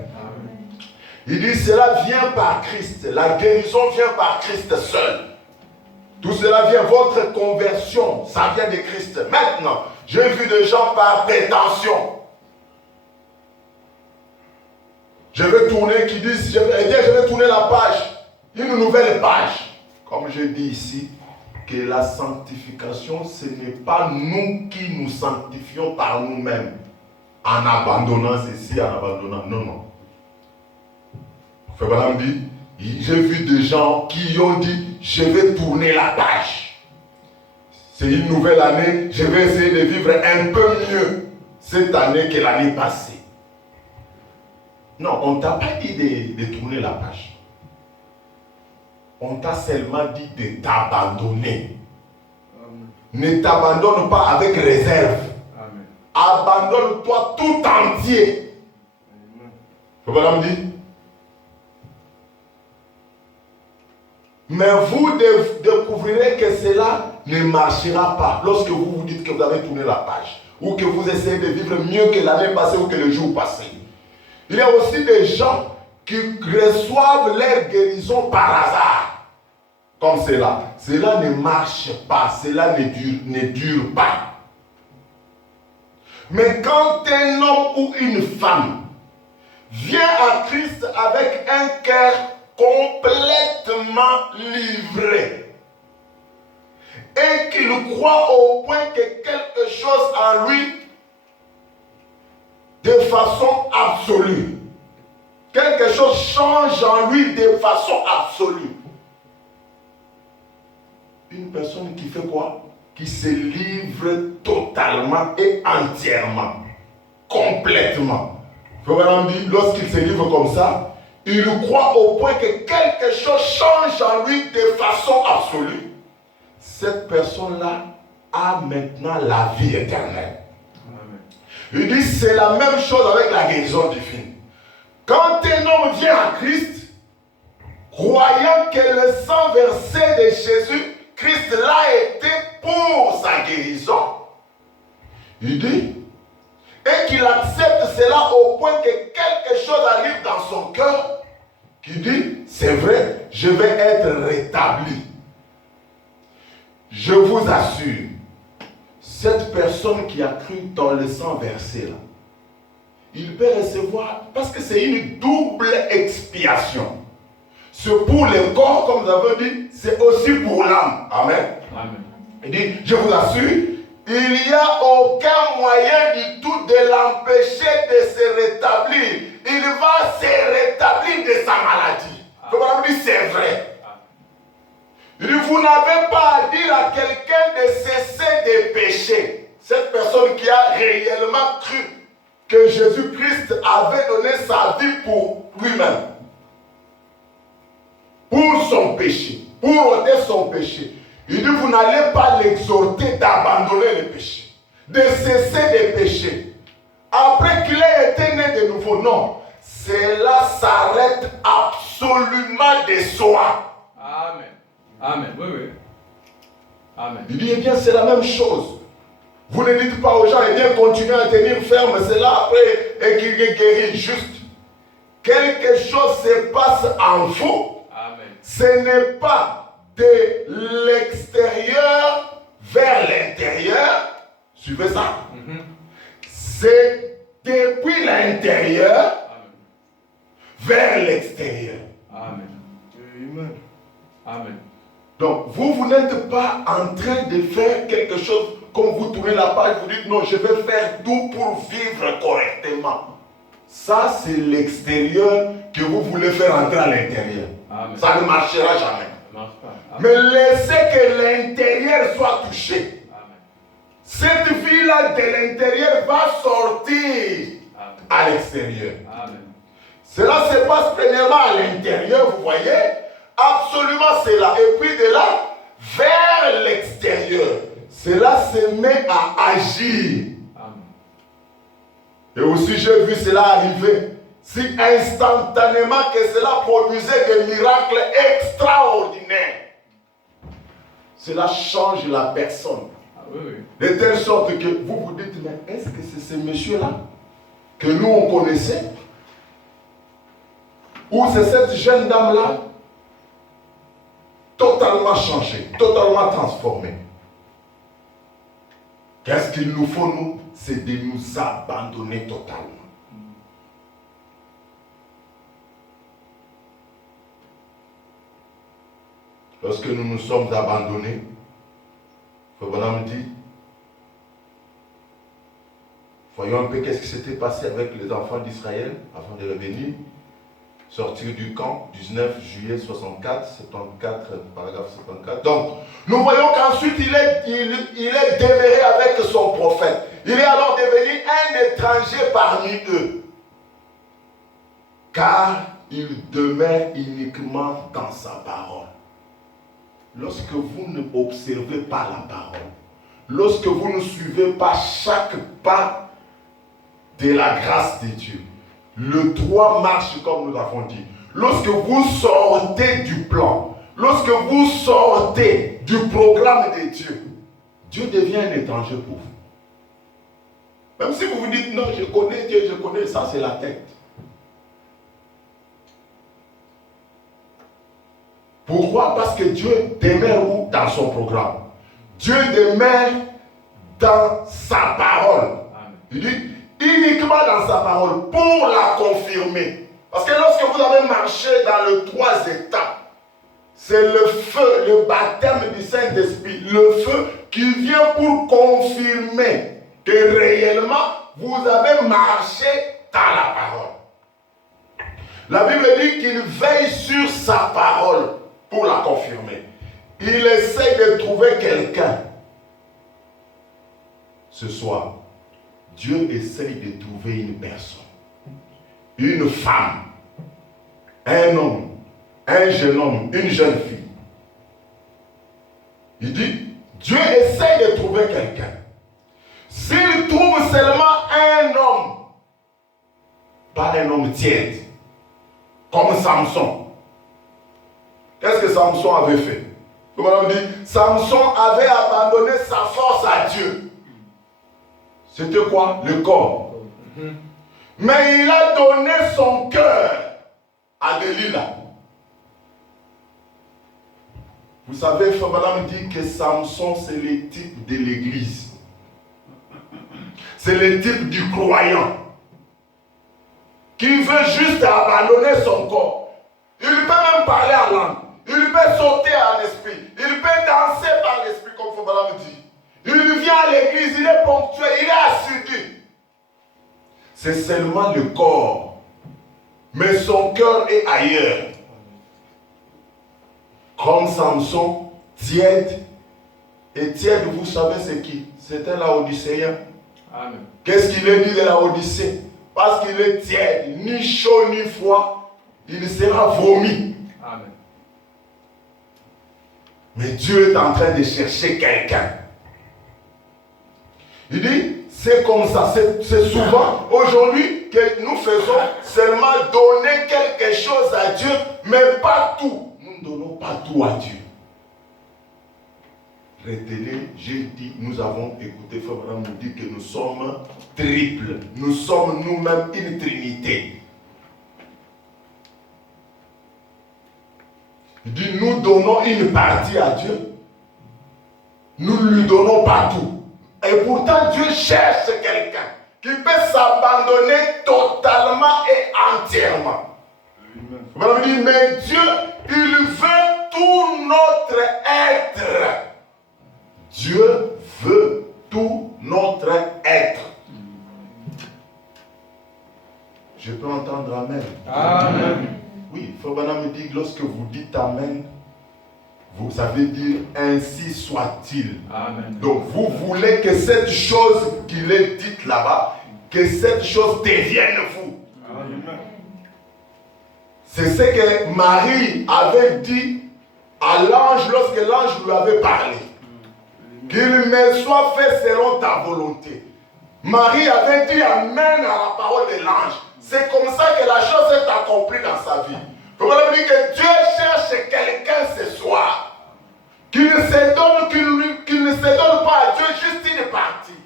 Il dit cela vient par Christ. La guérison vient par Christ seul. Tout cela vient, votre conversion, ça vient de Christ. Maintenant, j'ai vu des gens par prétention. Je vais tourner, qui disent, je vais tourner la page. Une nouvelle page. Comme je dis ici, que la sanctification, ce n'est pas nous qui nous sanctifions par nous-mêmes. En abandonnant ceci, en abandonnant. Non, non. Frère Branham dit, j'ai vu des gens qui ont dit, je vais tourner la page. C'est une nouvelle année, je vais essayer de vivre un peu mieux cette année que l'année passée. Non, on ne t'a pas dit de tourner la page. On t'a seulement dit de t'abandonner. Ne t'abandonne pas avec réserve. Abandonne-toi tout entier. Frère Branham dit, mais vous découvrirez que cela ne marchera pas lorsque vous vous dites que vous avez tourné la page ou que vous essayez de vivre mieux que l'année passée ou que le jour passé. Il y a aussi des gens qui reçoivent leur guérison par hasard. Comme cela. Cela ne marche pas, cela ne dure pas. Mais quand un homme ou une femme vient à Christ avec un cœur complètement livré et qu'il croit au point que quelque chose en lui de façon absolue, quelque chose change en lui de façon absolue. Une personne qui fait quoi? Qui se livre totalement et entièrement, complètement. Lorsqu'il se livre comme ça, il croit au point que quelque chose change en lui de façon absolue. Cette personne-là a maintenant la vie éternelle. Amen. Il dit c'est la même chose avec la guérison divine. Quand un homme vient à Christ, croyant que le sang versé de Jésus, Christ l'a été pour sa guérison, il dit, et qu'il accepte cela au point que quelque chose arrive dans son cœur, qui dit, c'est vrai, je vais être rétabli. je vous assure, cette personne qui a cru dans le sang versé là, il peut recevoir, parce que c'est une double expiation. C'est pour le corps, comme nous avons dit, c'est aussi pour l'âme. Amen. Amen. Il dit, je vous assure, il n'y a aucun moyen du tout de l'empêcher de se rétablir. Il va se rétablir de sa maladie. Comme on dit, c'est vrai. Il dit, vous n'avez pas à dire à quelqu'un de cesser de pécher. Cette personne qui a réellement cru que Jésus-Christ avait donné sa vie pour lui-même, pour son péché, pour ôter son péché. Il dit, vous n'allez pas l'exhorter d'abandonner le péché, de cesser de pécher. Après qu'il ait été né de nouveau, non. Cela s'arrête absolument de soi. Amen. Amen. Oui, oui. Amen. Il dit, eh bien, c'est la même chose. Vous ne dites pas aux gens, eh bien, continuez à tenir ferme, c'est là après et qu'il est guéri. Juste. Quelque chose se passe en vous. Amen. Ce n'est pas de l'extérieur vers l'intérieur. Suivez ça. C'est depuis l'intérieur vers l'extérieur. Amen. Amen. Amen. Donc, vous n'êtes pas en train de faire quelque chose comme vous tournez la page, vous dites non, je vais faire tout pour vivre correctement. Ça, c'est l'extérieur que vous voulez faire entrer à l'intérieur. Amen. Ça ne marchera jamais. Ça marche pas. Amen. Mais laissez que l'intérieur soit touché. Amen. Cette vie-là de l'intérieur va sortir à l'extérieur. Amen. Cela se passe premièrement à l'intérieur, vous voyez. Absolument cela. Et puis de là, vers l'extérieur. Cela se met à agir. Amen. Et aussi j'ai vu cela arriver. Si instantanément que cela produisait des miracles extraordinaires. Cela change la personne. Ah, oui, oui. De telle sorte que vous vous dites, mais est-ce que c'est ce monsieur-là que nous on connaissait? Ou c'est cette jeune dame-là? Totalement changée, totalement transformée. Qu'est-ce qu'il nous faut, nous? C'est de nous abandonner totalement. Lorsque nous nous sommes abandonnés, Frère Branham dit, voyons un peu qu'est-ce qui s'était passé avec les enfants d'Israël avant de revenir, sortir du camp, 19 juillet 64, 74, paragraphe 74. Donc, nous voyons qu'ensuite il est demeuré avec son prophète. Il est alors devenu un étranger parmi eux. Car il demeure uniquement dans sa parole. Lorsque vous ne observez pas la parole, lorsque vous ne suivez pas chaque pas de la grâce de Dieu, le droit marche comme nous avons dit. Lorsque vous sortez du plan, lorsque vous sortez du programme de Dieu, Dieu devient un étranger pour vous. Même si vous vous dites non, je connais Dieu, je connais, ça c'est la tête. Pourquoi? Parce que Dieu demeure où? Dans son programme. Dieu demeure dans sa parole. Amen. Il dit uniquement dans sa parole pour la confirmer. Parce que lorsque vous avez marché dans les 3 étapes, c'est le feu, le baptême du Saint-Esprit, le feu qui vient pour confirmer que réellement vous avez marché dans la parole. La Bible dit qu'il veille sur sa parole pour la confirmer. Il essaie de trouver quelqu'un. Ce soir, Dieu essaye de trouver une personne, une femme, un homme, un jeune homme, une jeune fille. Il dit, Dieu essaye de trouver quelqu'un. S'il trouve seulement un homme, pas un homme tiède, comme Samson. Qu'est-ce que Samson avait fait? Comme on dit, Samson avait abandonné sa force à Dieu. C'était quoi? Le corps. Mais il a donné son cœur à Delilah. Vous savez, Frère Branham dit que Samson, c'est le type de l'église. C'est le type du croyant qui veut juste abandonner son corps. Il peut même parler en langue. Il peut sauter en esprit. Il peut danser par l'esprit, comme Frère Branham dit. Il vient à l'église, il est ponctuel, il est assidu. C'est seulement le corps. Mais son cœur est ailleurs. Comme Samson, tiède. Et tiède, vous savez c'est qui? C'était Laodicéen. Amen. Qu'est-ce qu'il est dit de Laodicée? Parce qu'il est tiède, ni chaud ni froid, il sera vomi. Amen. Mais Dieu est en train de chercher quelqu'un. Il dit, c'est comme ça, c'est souvent aujourd'hui que nous faisons seulement donner quelque chose à Dieu, mais pas tout. Nous ne donnons pas tout à Dieu. Retenez, j'ai dit, nous avons écouté, Frère Branham nous dit que nous sommes triples. Nous sommes nous-mêmes une trinité. Il dit, nous donnons une partie à Dieu. Nous ne lui donnons pas tout. Et pourtant, Dieu cherche quelqu'un qui peut s'abandonner totalement et entièrement. Amen. Dit, mais Dieu, il veut tout notre être. Dieu veut tout notre être. Je peux entendre Amen. Amen. Oui, Frère Branham me dit que lorsque vous dites Amen, vous savez dire ainsi soit-il. Amen. Donc vous voulez que cette chose qu'il est dite là-bas, que cette chose devienne vous. Amen. C'est ce que Marie avait dit à l'ange lorsque l'ange lui avait parlé. Qu'il me soit fait selon ta volonté. Marie avait dit Amen à la parole de l'ange. C'est comme ça que la chose est accomplie dans sa vie. Vous voulez dire que Dieu cherche quelqu'un ce soir qui ne se donne pas à Dieu juste une partie.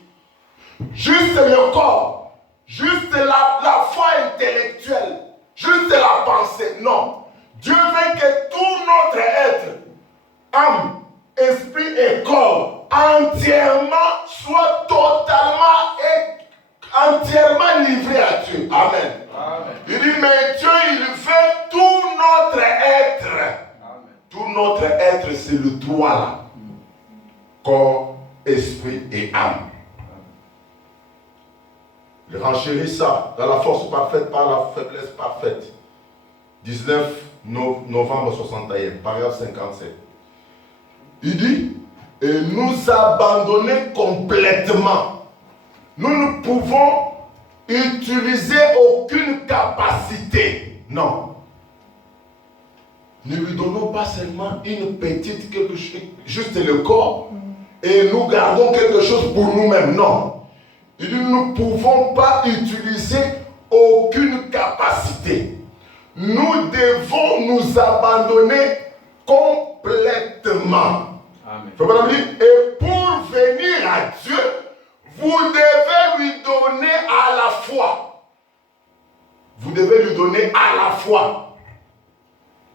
Juste le corps. Juste la foi intellectuelle. Juste la pensée. Non. Dieu veut que tout notre être, âme, esprit et corps, entièrement soit totalement et entièrement livré à Dieu. Amen. Amen. Il dit, mais Dieu, il veut tout notre être. Amen. Tout notre être, c'est le droit là. Corps, esprit et âme. Il renchérit ça dans la force parfaite par la faiblesse parfaite. 19 novembre 61, paragraphe 57. Il dit, et nous abandonner complètement. Nous ne pouvons utiliser aucune capacité. Non. Ne lui donnons pas seulement une petite quelque chose, juste le corps, et nous gardons quelque chose pour nous-mêmes. Non. Il dit, nous ne pouvons pas utiliser aucune capacité. Nous devons nous abandonner complètement. Amen. Et pour venir à Dieu, vous devez lui donner à la fois. Vous devez lui donner à la fois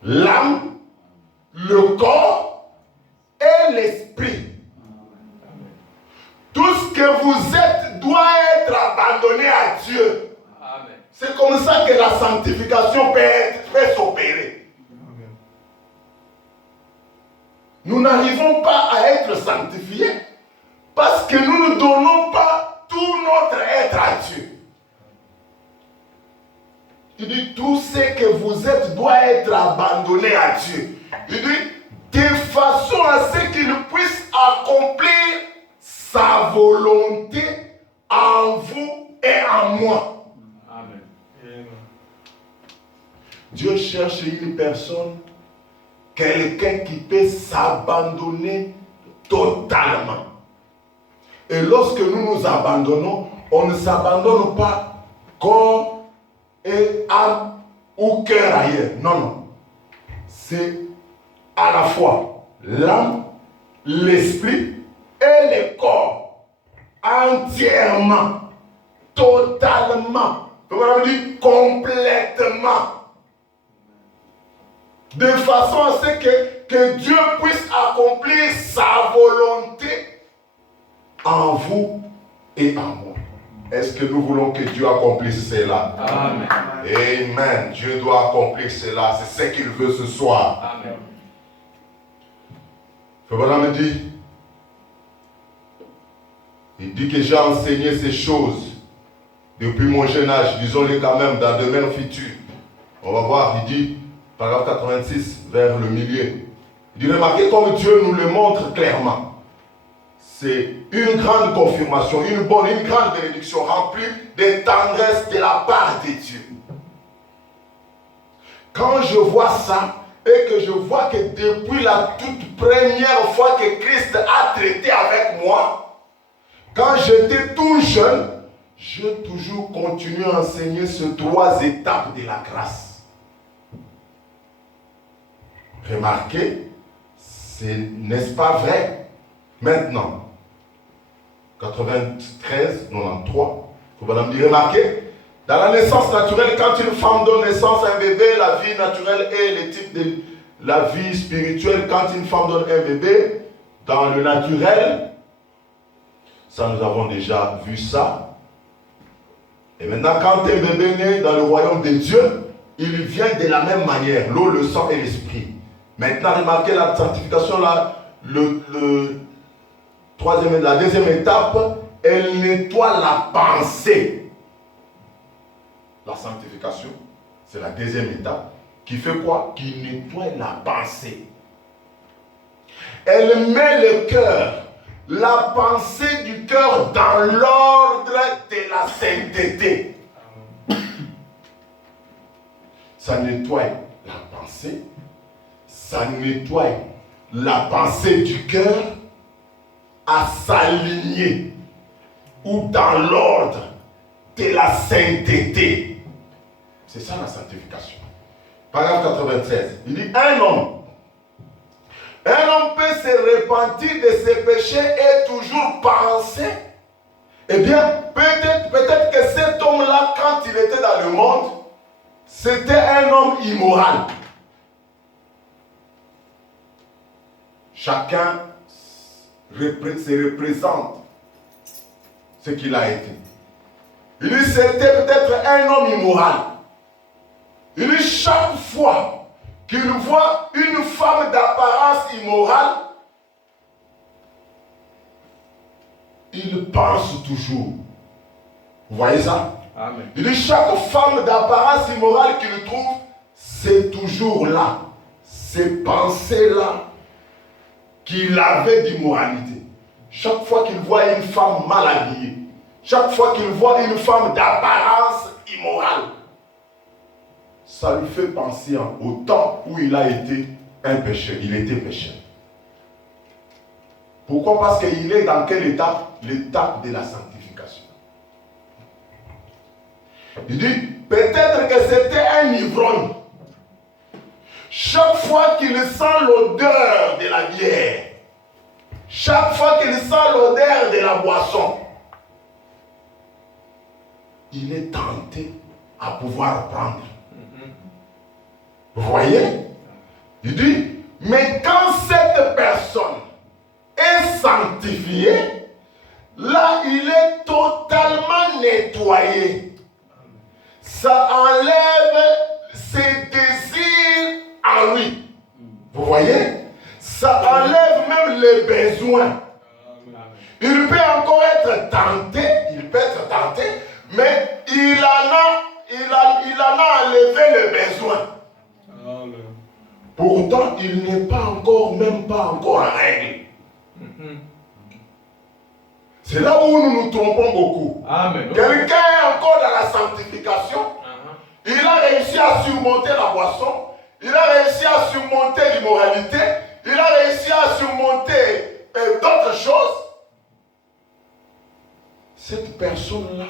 l'âme, le corps et l'esprit. Tout ce que vous êtes doit être abandonné à Dieu. Amen. C'est comme ça que la sanctification peut s'opérer. Nous n'arrivons pas à être sanctifiés parce que nous ne donnons pas tout notre être à Dieu. Il dit, tout ce que vous êtes doit être abandonné à Dieu. Il dit, de façon à ce qu'il puisse accomplir sa volonté en vous et en moi. Amen. Dieu cherche une personne, quelqu'un qui peut s'abandonner totalement. Et lorsque nous nous abandonnons, on ne s'abandonne pas corps et âme ou cœur ailleurs. Non, non. C'est à la fois l'âme, l'esprit et le corps. Entièrement, totalement, complètement. de façon à ce que Dieu puisse accomplir sa volonté en vous et en moi. Est-ce que nous voulons que Dieu accomplisse cela? Amen. Amen. Dieu doit accomplir cela. C'est ce qu'il veut ce soir. Amen. Frère Branham me dit, il dit que j'ai enseigné ces choses depuis mon jeune âge, disons-les quand même dans de demeure future. On va voir, il dit, paragraphe 86, vers le milieu. Il dit, remarquez comme Dieu nous le montre clairement. C'est une grande confirmation, une grande bénédiction remplie de tendresse de la part de Dieu. Quand je vois ça, et que je vois que depuis la toute première fois que Christ a traité avec moi, quand j'étais tout jeune, j'ai toujours continué à enseigner ces 3 étapes de la grâce. Remarquez, n'est-ce pas vrai? Maintenant, 93, 93, il faut me dire, remarquez, dans la naissance naturelle, quand une femme donne naissance à un bébé, la vie naturelle est le type de la vie spirituelle. Quand une femme donne un bébé, dans le naturel, ça nous avons déjà vu ça. Et maintenant, quand un bébé naît dans le royaume de Dieu, il vient de la même manière, l'eau, le sang et l'esprit. Maintenant, remarquez la sanctification, là, la deuxième étape, elle nettoie la pensée. La sanctification, c'est la deuxième étape, qui fait quoi? Qui nettoie la pensée. Elle met le cœur, la pensée du cœur dans l'ordre de la sainteté. Ça nettoie la pensée, ça nettoie la pensée du cœur à s'aligner ou dans l'ordre de la sainteté. C'est ça la sanctification. Paragraphe 96. Il dit un homme peut se repentir de ses péchés et toujours penser. Eh bien, peut-être que cet homme-là, quand il était dans le monde, c'était un homme immoral. Chacun se représente ce qu'il a été. Il dit c'était peut-être un homme immoral. Il dit chaque fois qu'il voit une femme d'apparence immorale, il pense toujours. Vous voyez ça? Amen. Il dit chaque femme d'apparence immorale qu'il trouve, c'est toujours là. Ces pensées-là qu'il avait d'immoralité. Chaque fois qu'il voit une femme mal habillée, chaque fois qu'il voit une femme d'apparence immorale, ça lui fait penser au temps où il a été un pécheur. Il était pécheur. Pourquoi? Parce qu'il est dans quelle étape? L'étape de la sanctification. Il dit, peut-être que c'était un ivrogne. Chaque fois qu'il sent l'odeur de la bière, chaque fois qu'il sent l'odeur de la boisson, il est tenté à pouvoir prendre. Vous voyez? Il dit, mais quand cette personne est sanctifiée, là il est totalement nettoyé. Ça enlève ses désirs en lui. Vous voyez? Ça enlève même les besoins. Il peut encore être tenté, mais il en a enlevé le besoin. Pourtant, il n'est pas encore, même pas encore en règle. C'est là où nous nous trompons beaucoup. Amen. Quelqu'un est encore dans la sanctification. Il a réussi à surmonter la boisson. Il a réussi à surmonter l'immoralité. Il a réussi à surmonter d'autres choses. Cette personne-là,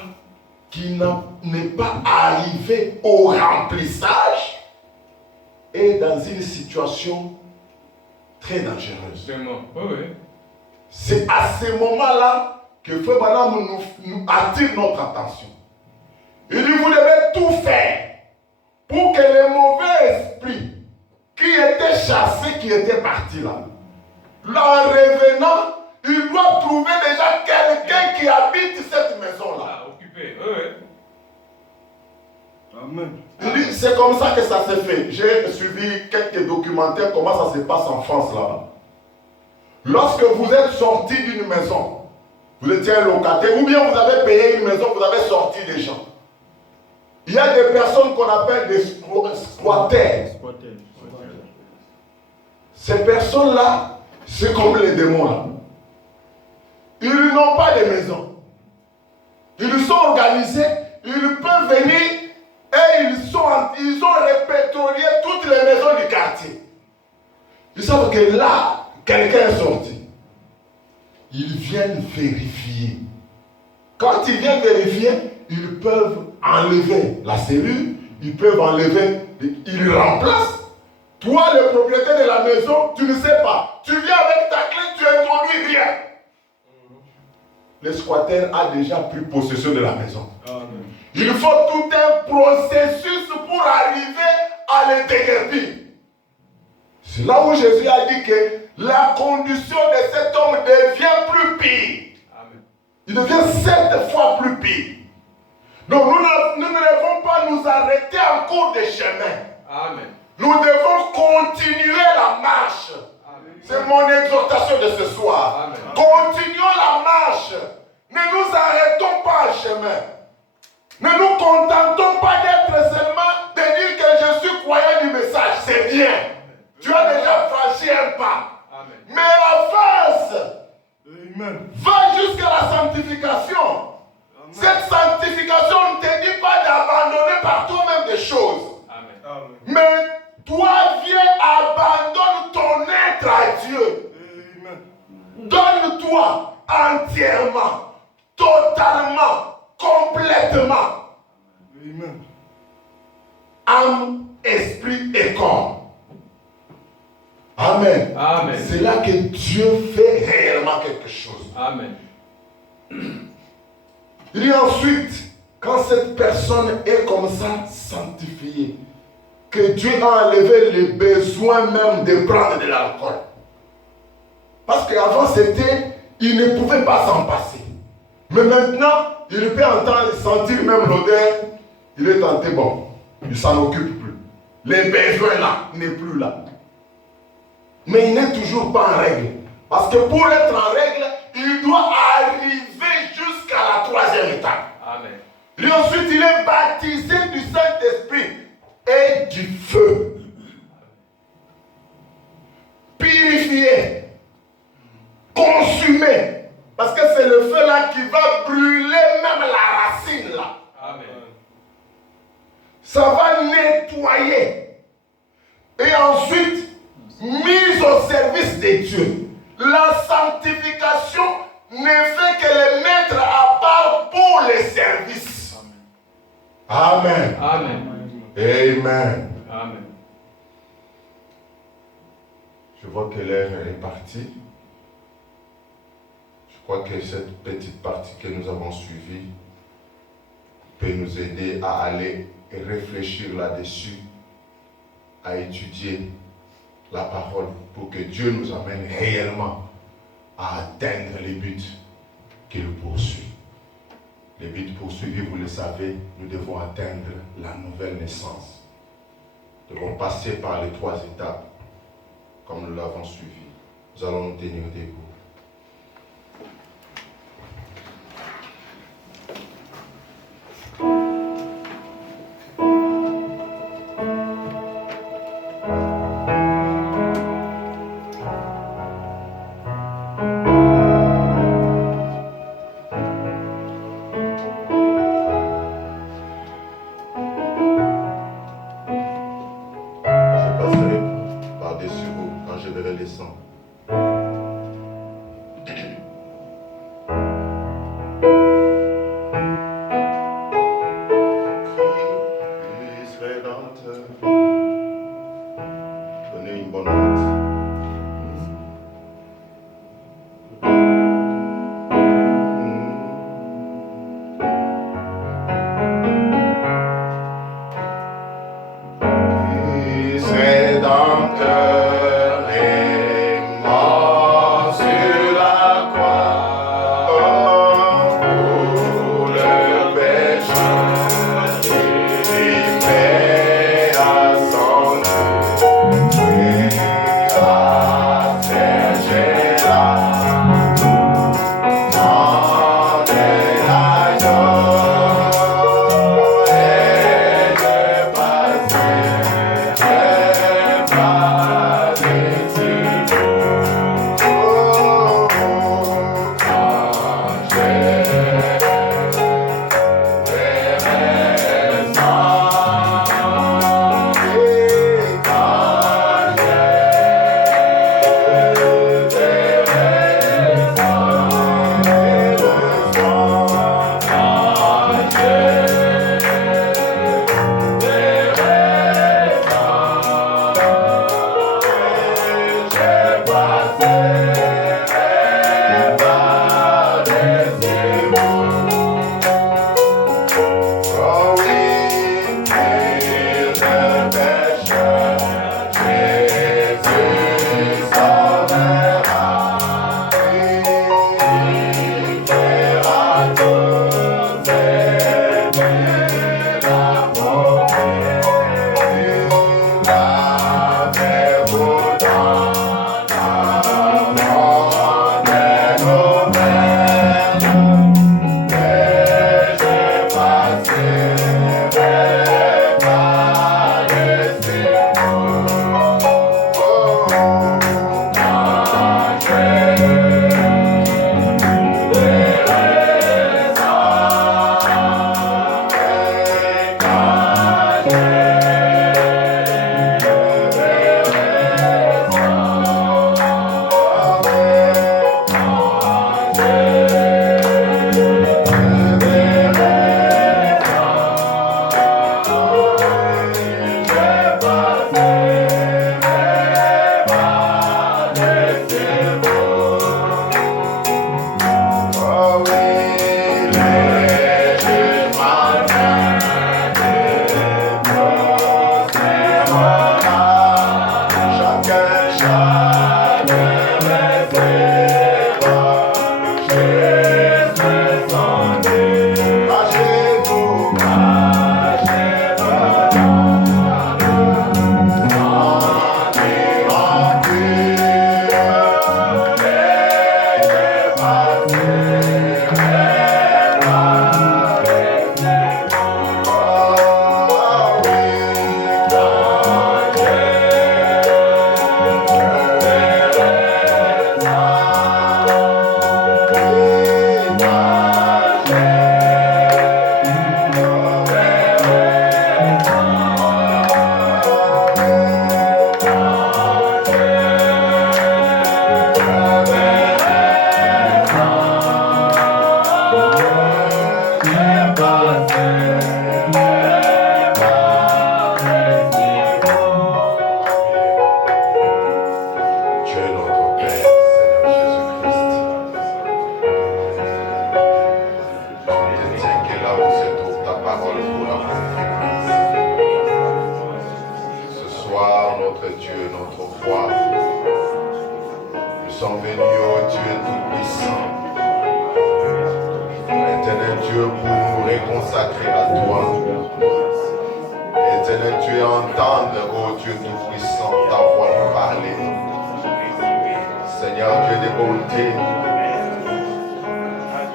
qui n'est pas arrivée au remplissage, est dans une situation très dangereuse. C'est à ce moment-là que Frère Branham nous attire notre attention. Il dit, vous devez tout faire pour que les mauvais esprits qui était chassé, qui était parti là. En revenant, il doit trouver déjà quelqu'un qui habite cette maison-là. Occupé. Oui. Amen. Il dit, c'est comme ça que ça s'est fait. J'ai suivi quelques documentaires, comment ça se passe en France là-bas. Lorsque vous êtes sorti d'une maison, vous étiez un locataire, ou bien vous avez payé une maison, vous avez sorti des gens. Il y a des personnes qu'on appelle des squatters. Ces personnes-là, c'est comme les démons là. Ils n'ont pas de maison. Ils sont organisés, ils peuvent venir et ils ont répertorié toutes les maisons du quartier. Ils savent que là, quelqu'un est sorti. Ils viennent vérifier. Quand ils viennent vérifier, ils peuvent enlever la cellule, ils peuvent enlever, ils remplacent. Toi, le propriétaire de la maison, tu ne sais pas. Tu viens avec ta clé, tu introduis rien. Le squatter a déjà pris possession de la maison. Amen. Il faut tout un processus pour arriver à le déguerpir. C'est là où Jésus a dit que la condition de cet homme devient plus pire. Amen. Il devient 7 fois plus pire. Donc nous ne devons pas nous arrêter en cours de chemin. Amen. Nous devons continuer la marche. Amen. C'est mon exhortation de ce soir. Amen. Continuons la marche. Ne nous arrêtons pas en chemin. Ne nous contentons pas d'être seulement de dire que je suis croyant du message. C'est bien. Tu as déjà franchi un pas. Amen. Mais avance. Amen. Va jusqu'à la sanctification. Amen. Cette sanctification ne te dit pas d'abandonner par toi-même des choses. Amen. Amen. Mais toi, viens, abandonne ton être à Dieu. Amen. Donne-toi entièrement, totalement, complètement. Amen. Âme, esprit et corps. Amen. Amen. C'est là que Dieu fait réellement quelque chose. Amen. Il dit ensuite, quand cette personne est comme ça sanctifiée, que Dieu a enlevé le besoin même de prendre de l'alcool. Parce qu'avant c'était, il ne pouvait pas s'en passer. Mais maintenant, il peut entendre, sentir même l'odeur, il est tenté, bon, il s'en occupe plus. Les besoins là, il n'est plus là. Mais il n'est toujours pas en règle. Parce que pour être en règle, il doit arriver jusqu'à la 3e étape. Amen. Lui ensuite, il est baptisé du Saint-Esprit et du feu. Purifié. Consumé. Parce que c'est le feu là qui va brûler même la racine là. Amen. Ça va nettoyer. Et ensuite, mise au service de Dieu. La sanctification ne fait que les mettre à part pour les services. Amen. Amen. Amen. Amen. Je vois que l'heure est partie. Je crois que cette petite partie que nous avons suivie peut nous aider à aller et réfléchir là-dessus, à étudier la parole pour que Dieu nous amène réellement à atteindre les buts qu'il poursuit. Les buts poursuivis, vous le savez, nous devons atteindre la nouvelle naissance. Nous devons passer par les 3 étapes comme nous l'avons suivi. Nous allons nous tenir debout.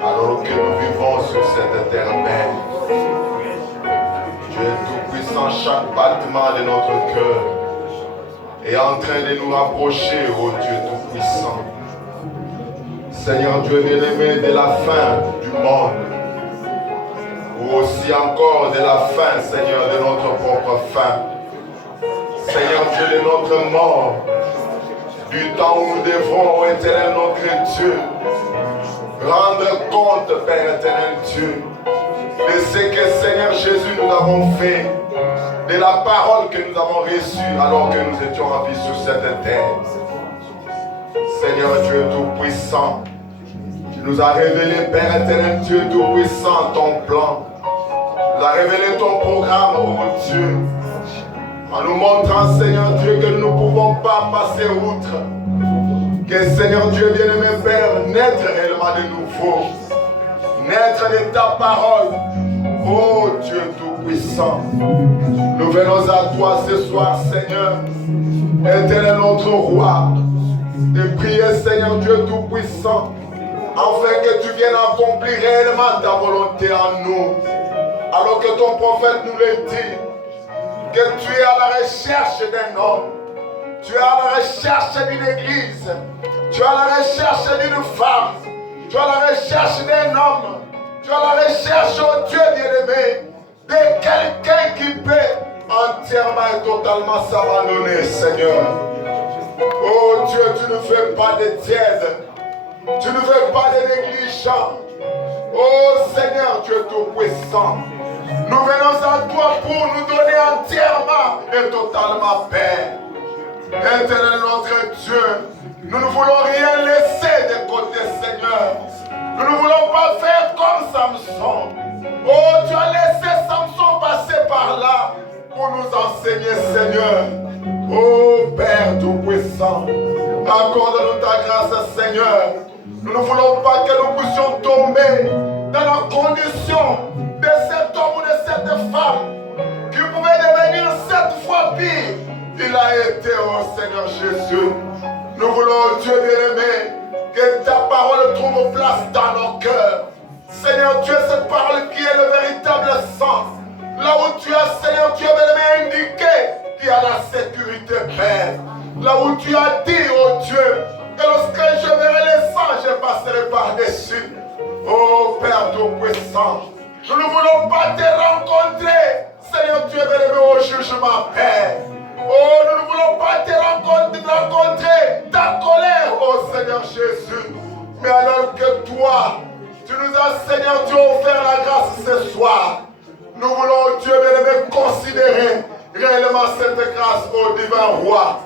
Alors que nous vivons sur cette terre belle, Dieu tout-puissant, chaque battement de notre cœur est en train de nous rapprocher, ô Dieu tout-puissant. Seigneur Dieu bien-aimé, de la fin du monde, ou aussi encore de la fin, Seigneur, de notre propre fin. Seigneur Dieu, de notre mort, du temps où nous devrons, éternel notre Dieu, rendre compte, Père éternel Dieu, de ce que, Seigneur Jésus, nous avons fait, de la parole que nous avons reçue alors que nous étions en vie sur cette terre. Seigneur Dieu Tout-Puissant, tu nous as révélé, Père éternel Dieu Tout-Puissant, ton plan. Tu nous as révélé ton programme, ô Dieu, en nous montrant, Seigneur Dieu, que nous ne pouvons pas passer outre. Que Seigneur Dieu bien-aimé Père, naître réellement de nouveau, naître de ta parole, ô Dieu Tout-Puissant. Nous venons à toi ce soir, Seigneur, éternel notre roi, et prier, Seigneur Dieu Tout-Puissant, afin que tu viennes accomplir réellement ta volonté en nous. Alors que ton prophète nous le dit, que tu es à la recherche d'un homme, tu es à la recherche d'une église, tu es à la recherche d'une femme, tu es à la recherche d'un homme, tu es à la recherche, oh Dieu bien-aimé, de quelqu'un qui peut entièrement et totalement s'abandonner, Seigneur. Oh Dieu, tu ne fais pas de tiède, tu ne fais pas de négligent. Oh Seigneur, tu es tout-puissant. Nous venons à toi pour nous donner entièrement et totalement paix. Éternel notre Dieu, nous ne voulons rien laisser de côté, Seigneur. Nous ne voulons pas faire comme Samson. Oh, tu as laissé Samson passer par là pour nous enseigner, Seigneur. Oh, Père Tout-Puissant, accorde-nous ta grâce, Seigneur. Nous ne voulons pas que nous puissions tomber dans la condition de cet homme ou de cette femme qui pouvait devenir 7 fois pire. Il a été, oh Seigneur Jésus. Nous voulons, Dieu bien-aimé, que ta parole trouve place dans nos cœurs. Seigneur Dieu, cette parole qui est le véritable sens. Là où tu as, Seigneur Dieu bien-aimé, indiqué qu'il y a la sécurité, Père. Là où tu as dit, oh Dieu, que lorsque je verrai les sangs, je passerai par-dessus. Oh Père Tout-Puissant, nous ne voulons pas te rencontrer, Seigneur Dieu bien-aimé, au jugement, Père. Oh, nous ne voulons pas te rencontrer ta colère, oh Seigneur Jésus. Mais alors que toi, tu nous as, Seigneur Dieu, offert la grâce ce soir, nous voulons, Dieu bien-aimé, considérer réellement cette grâce, ô divin roi.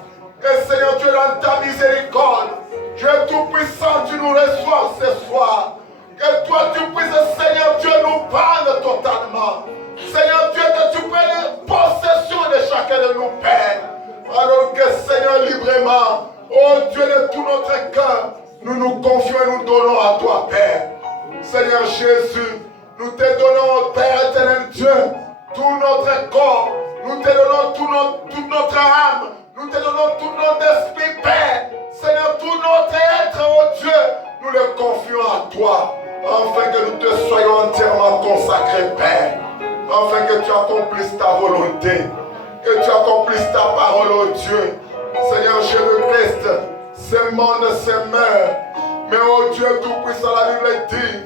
Et Seigneur Dieu, dans ta miséricorde, tu es tout-puissant, tu nous reçois ce soir. Que toi, tu puisses, Seigneur Dieu, nous prendre totalement. Seigneur Dieu, que tu prennes possession de chacun de nous, Père. Alors que, Seigneur, librement, oh Dieu de tout notre cœur, nous nous confions et nous donnons à toi, Père. Seigneur Jésus, nous te donnons, Père éternel Dieu, tout notre corps. Nous te donnons toute notre âme. Nous te donnons tout notre esprit, Père. Seigneur, tout notre être, oh Dieu, nous le confions à toi. Afin que nous te soyons entièrement consacrés, Père. Afin que tu accomplisses ta volonté, que tu accomplisses ta parole, oh Dieu. Seigneur Jésus-Christ, ce monde se meurt, mais oh Dieu Tout-Puissant, la Bible dit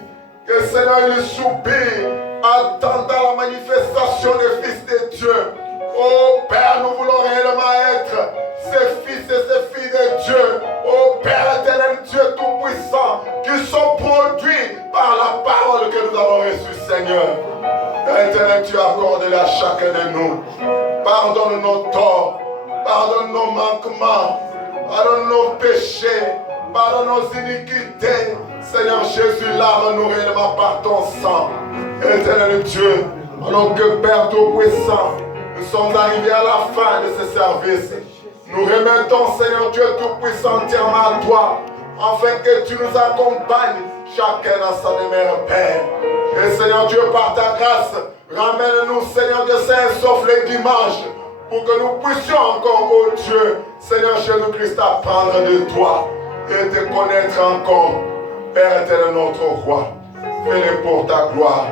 que Seigneur, il soupire, attendant la manifestation des fils de Dieu. Oh Père, nous voulons réellement être ces fils et ces filles de Dieu. Oh Père éternel Dieu Tout-Puissant, qui sont produits par la parole que nous avons reçue. Seigneur. Éternel, tu accordes à chacun de nous. Pardonne nos torts, pardonne nos manquements, pardonne nos péchés, pardonne nos iniquités. Seigneur Jésus, lave-nous réellement par ton sang. Éternel Dieu, alors que Père Tout-Puissant, nous sommes arrivés à la fin de ce service. Nous remettons, Seigneur Dieu Tout-Puissant, entièrement à toi, afin que tu nous accompagnes, chacun à sa demeure, Père. Et Seigneur Dieu, par ta grâce, ramène-nous, Seigneur Dieu Saint, sauf les dimanches, pour que nous puissions encore, oh Dieu, Seigneur Jésus-Christ, apprendre de toi et te connaître encore. Père éternel, notre roi, fais-le pour ta gloire.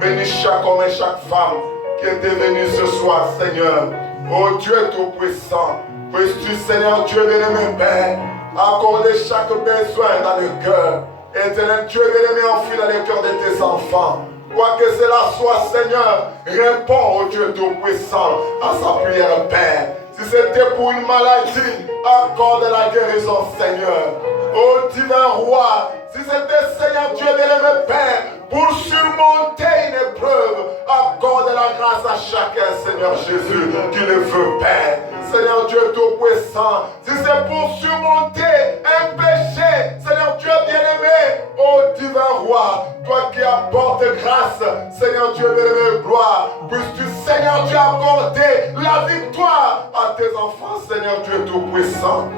Bénis chaque homme et chaque femme qui était venu ce soir, Seigneur. Oh Dieu Tout-Puissant, puisses-tu, Seigneur Dieu bien-aimé, Père, accorder chaque besoin dans le cœur. Éternel Dieu bien-aimé, enfile dans le cœur de tes enfants. Quoi que cela soit, Seigneur, réponds, oh Dieu Tout-Puissant, à sa prière, Père. Si c'était pour une maladie, accorde la guérison, Seigneur. Oh divin roi, si c'était, Seigneur Dieu bien-aimé, Père, pour surmonter une épreuve, accorde la grâce à chacun, Seigneur Jésus, qui le veut, Père. Seigneur Dieu Tout-Puissant, si c'est pour surmonter un péché, Seigneur Dieu bien-aimé, ô divin roi, toi qui apportes grâce, Seigneur Dieu bien-aimé, gloire, puisses-tu, Seigneur Dieu, apporter la victoire à tes enfants, Seigneur Dieu Tout-Puissant.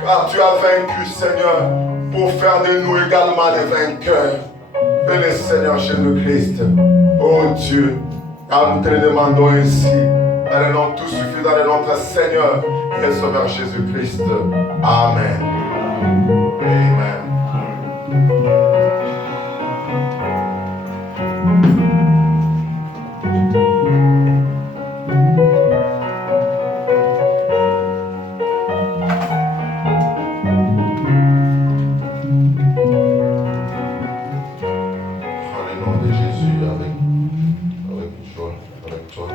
Car tu as vaincu, Seigneur, pour faire de nous également des vainqueurs. Et le Seigneur Jésus-Christ, ô Dieu, car nous te le demandons ainsi, dans le nom tout suffisant de notre Seigneur et Sauveur Jésus-Christ. Amen. Amen. Dans le nom de Jésus, avec joie, avec toi.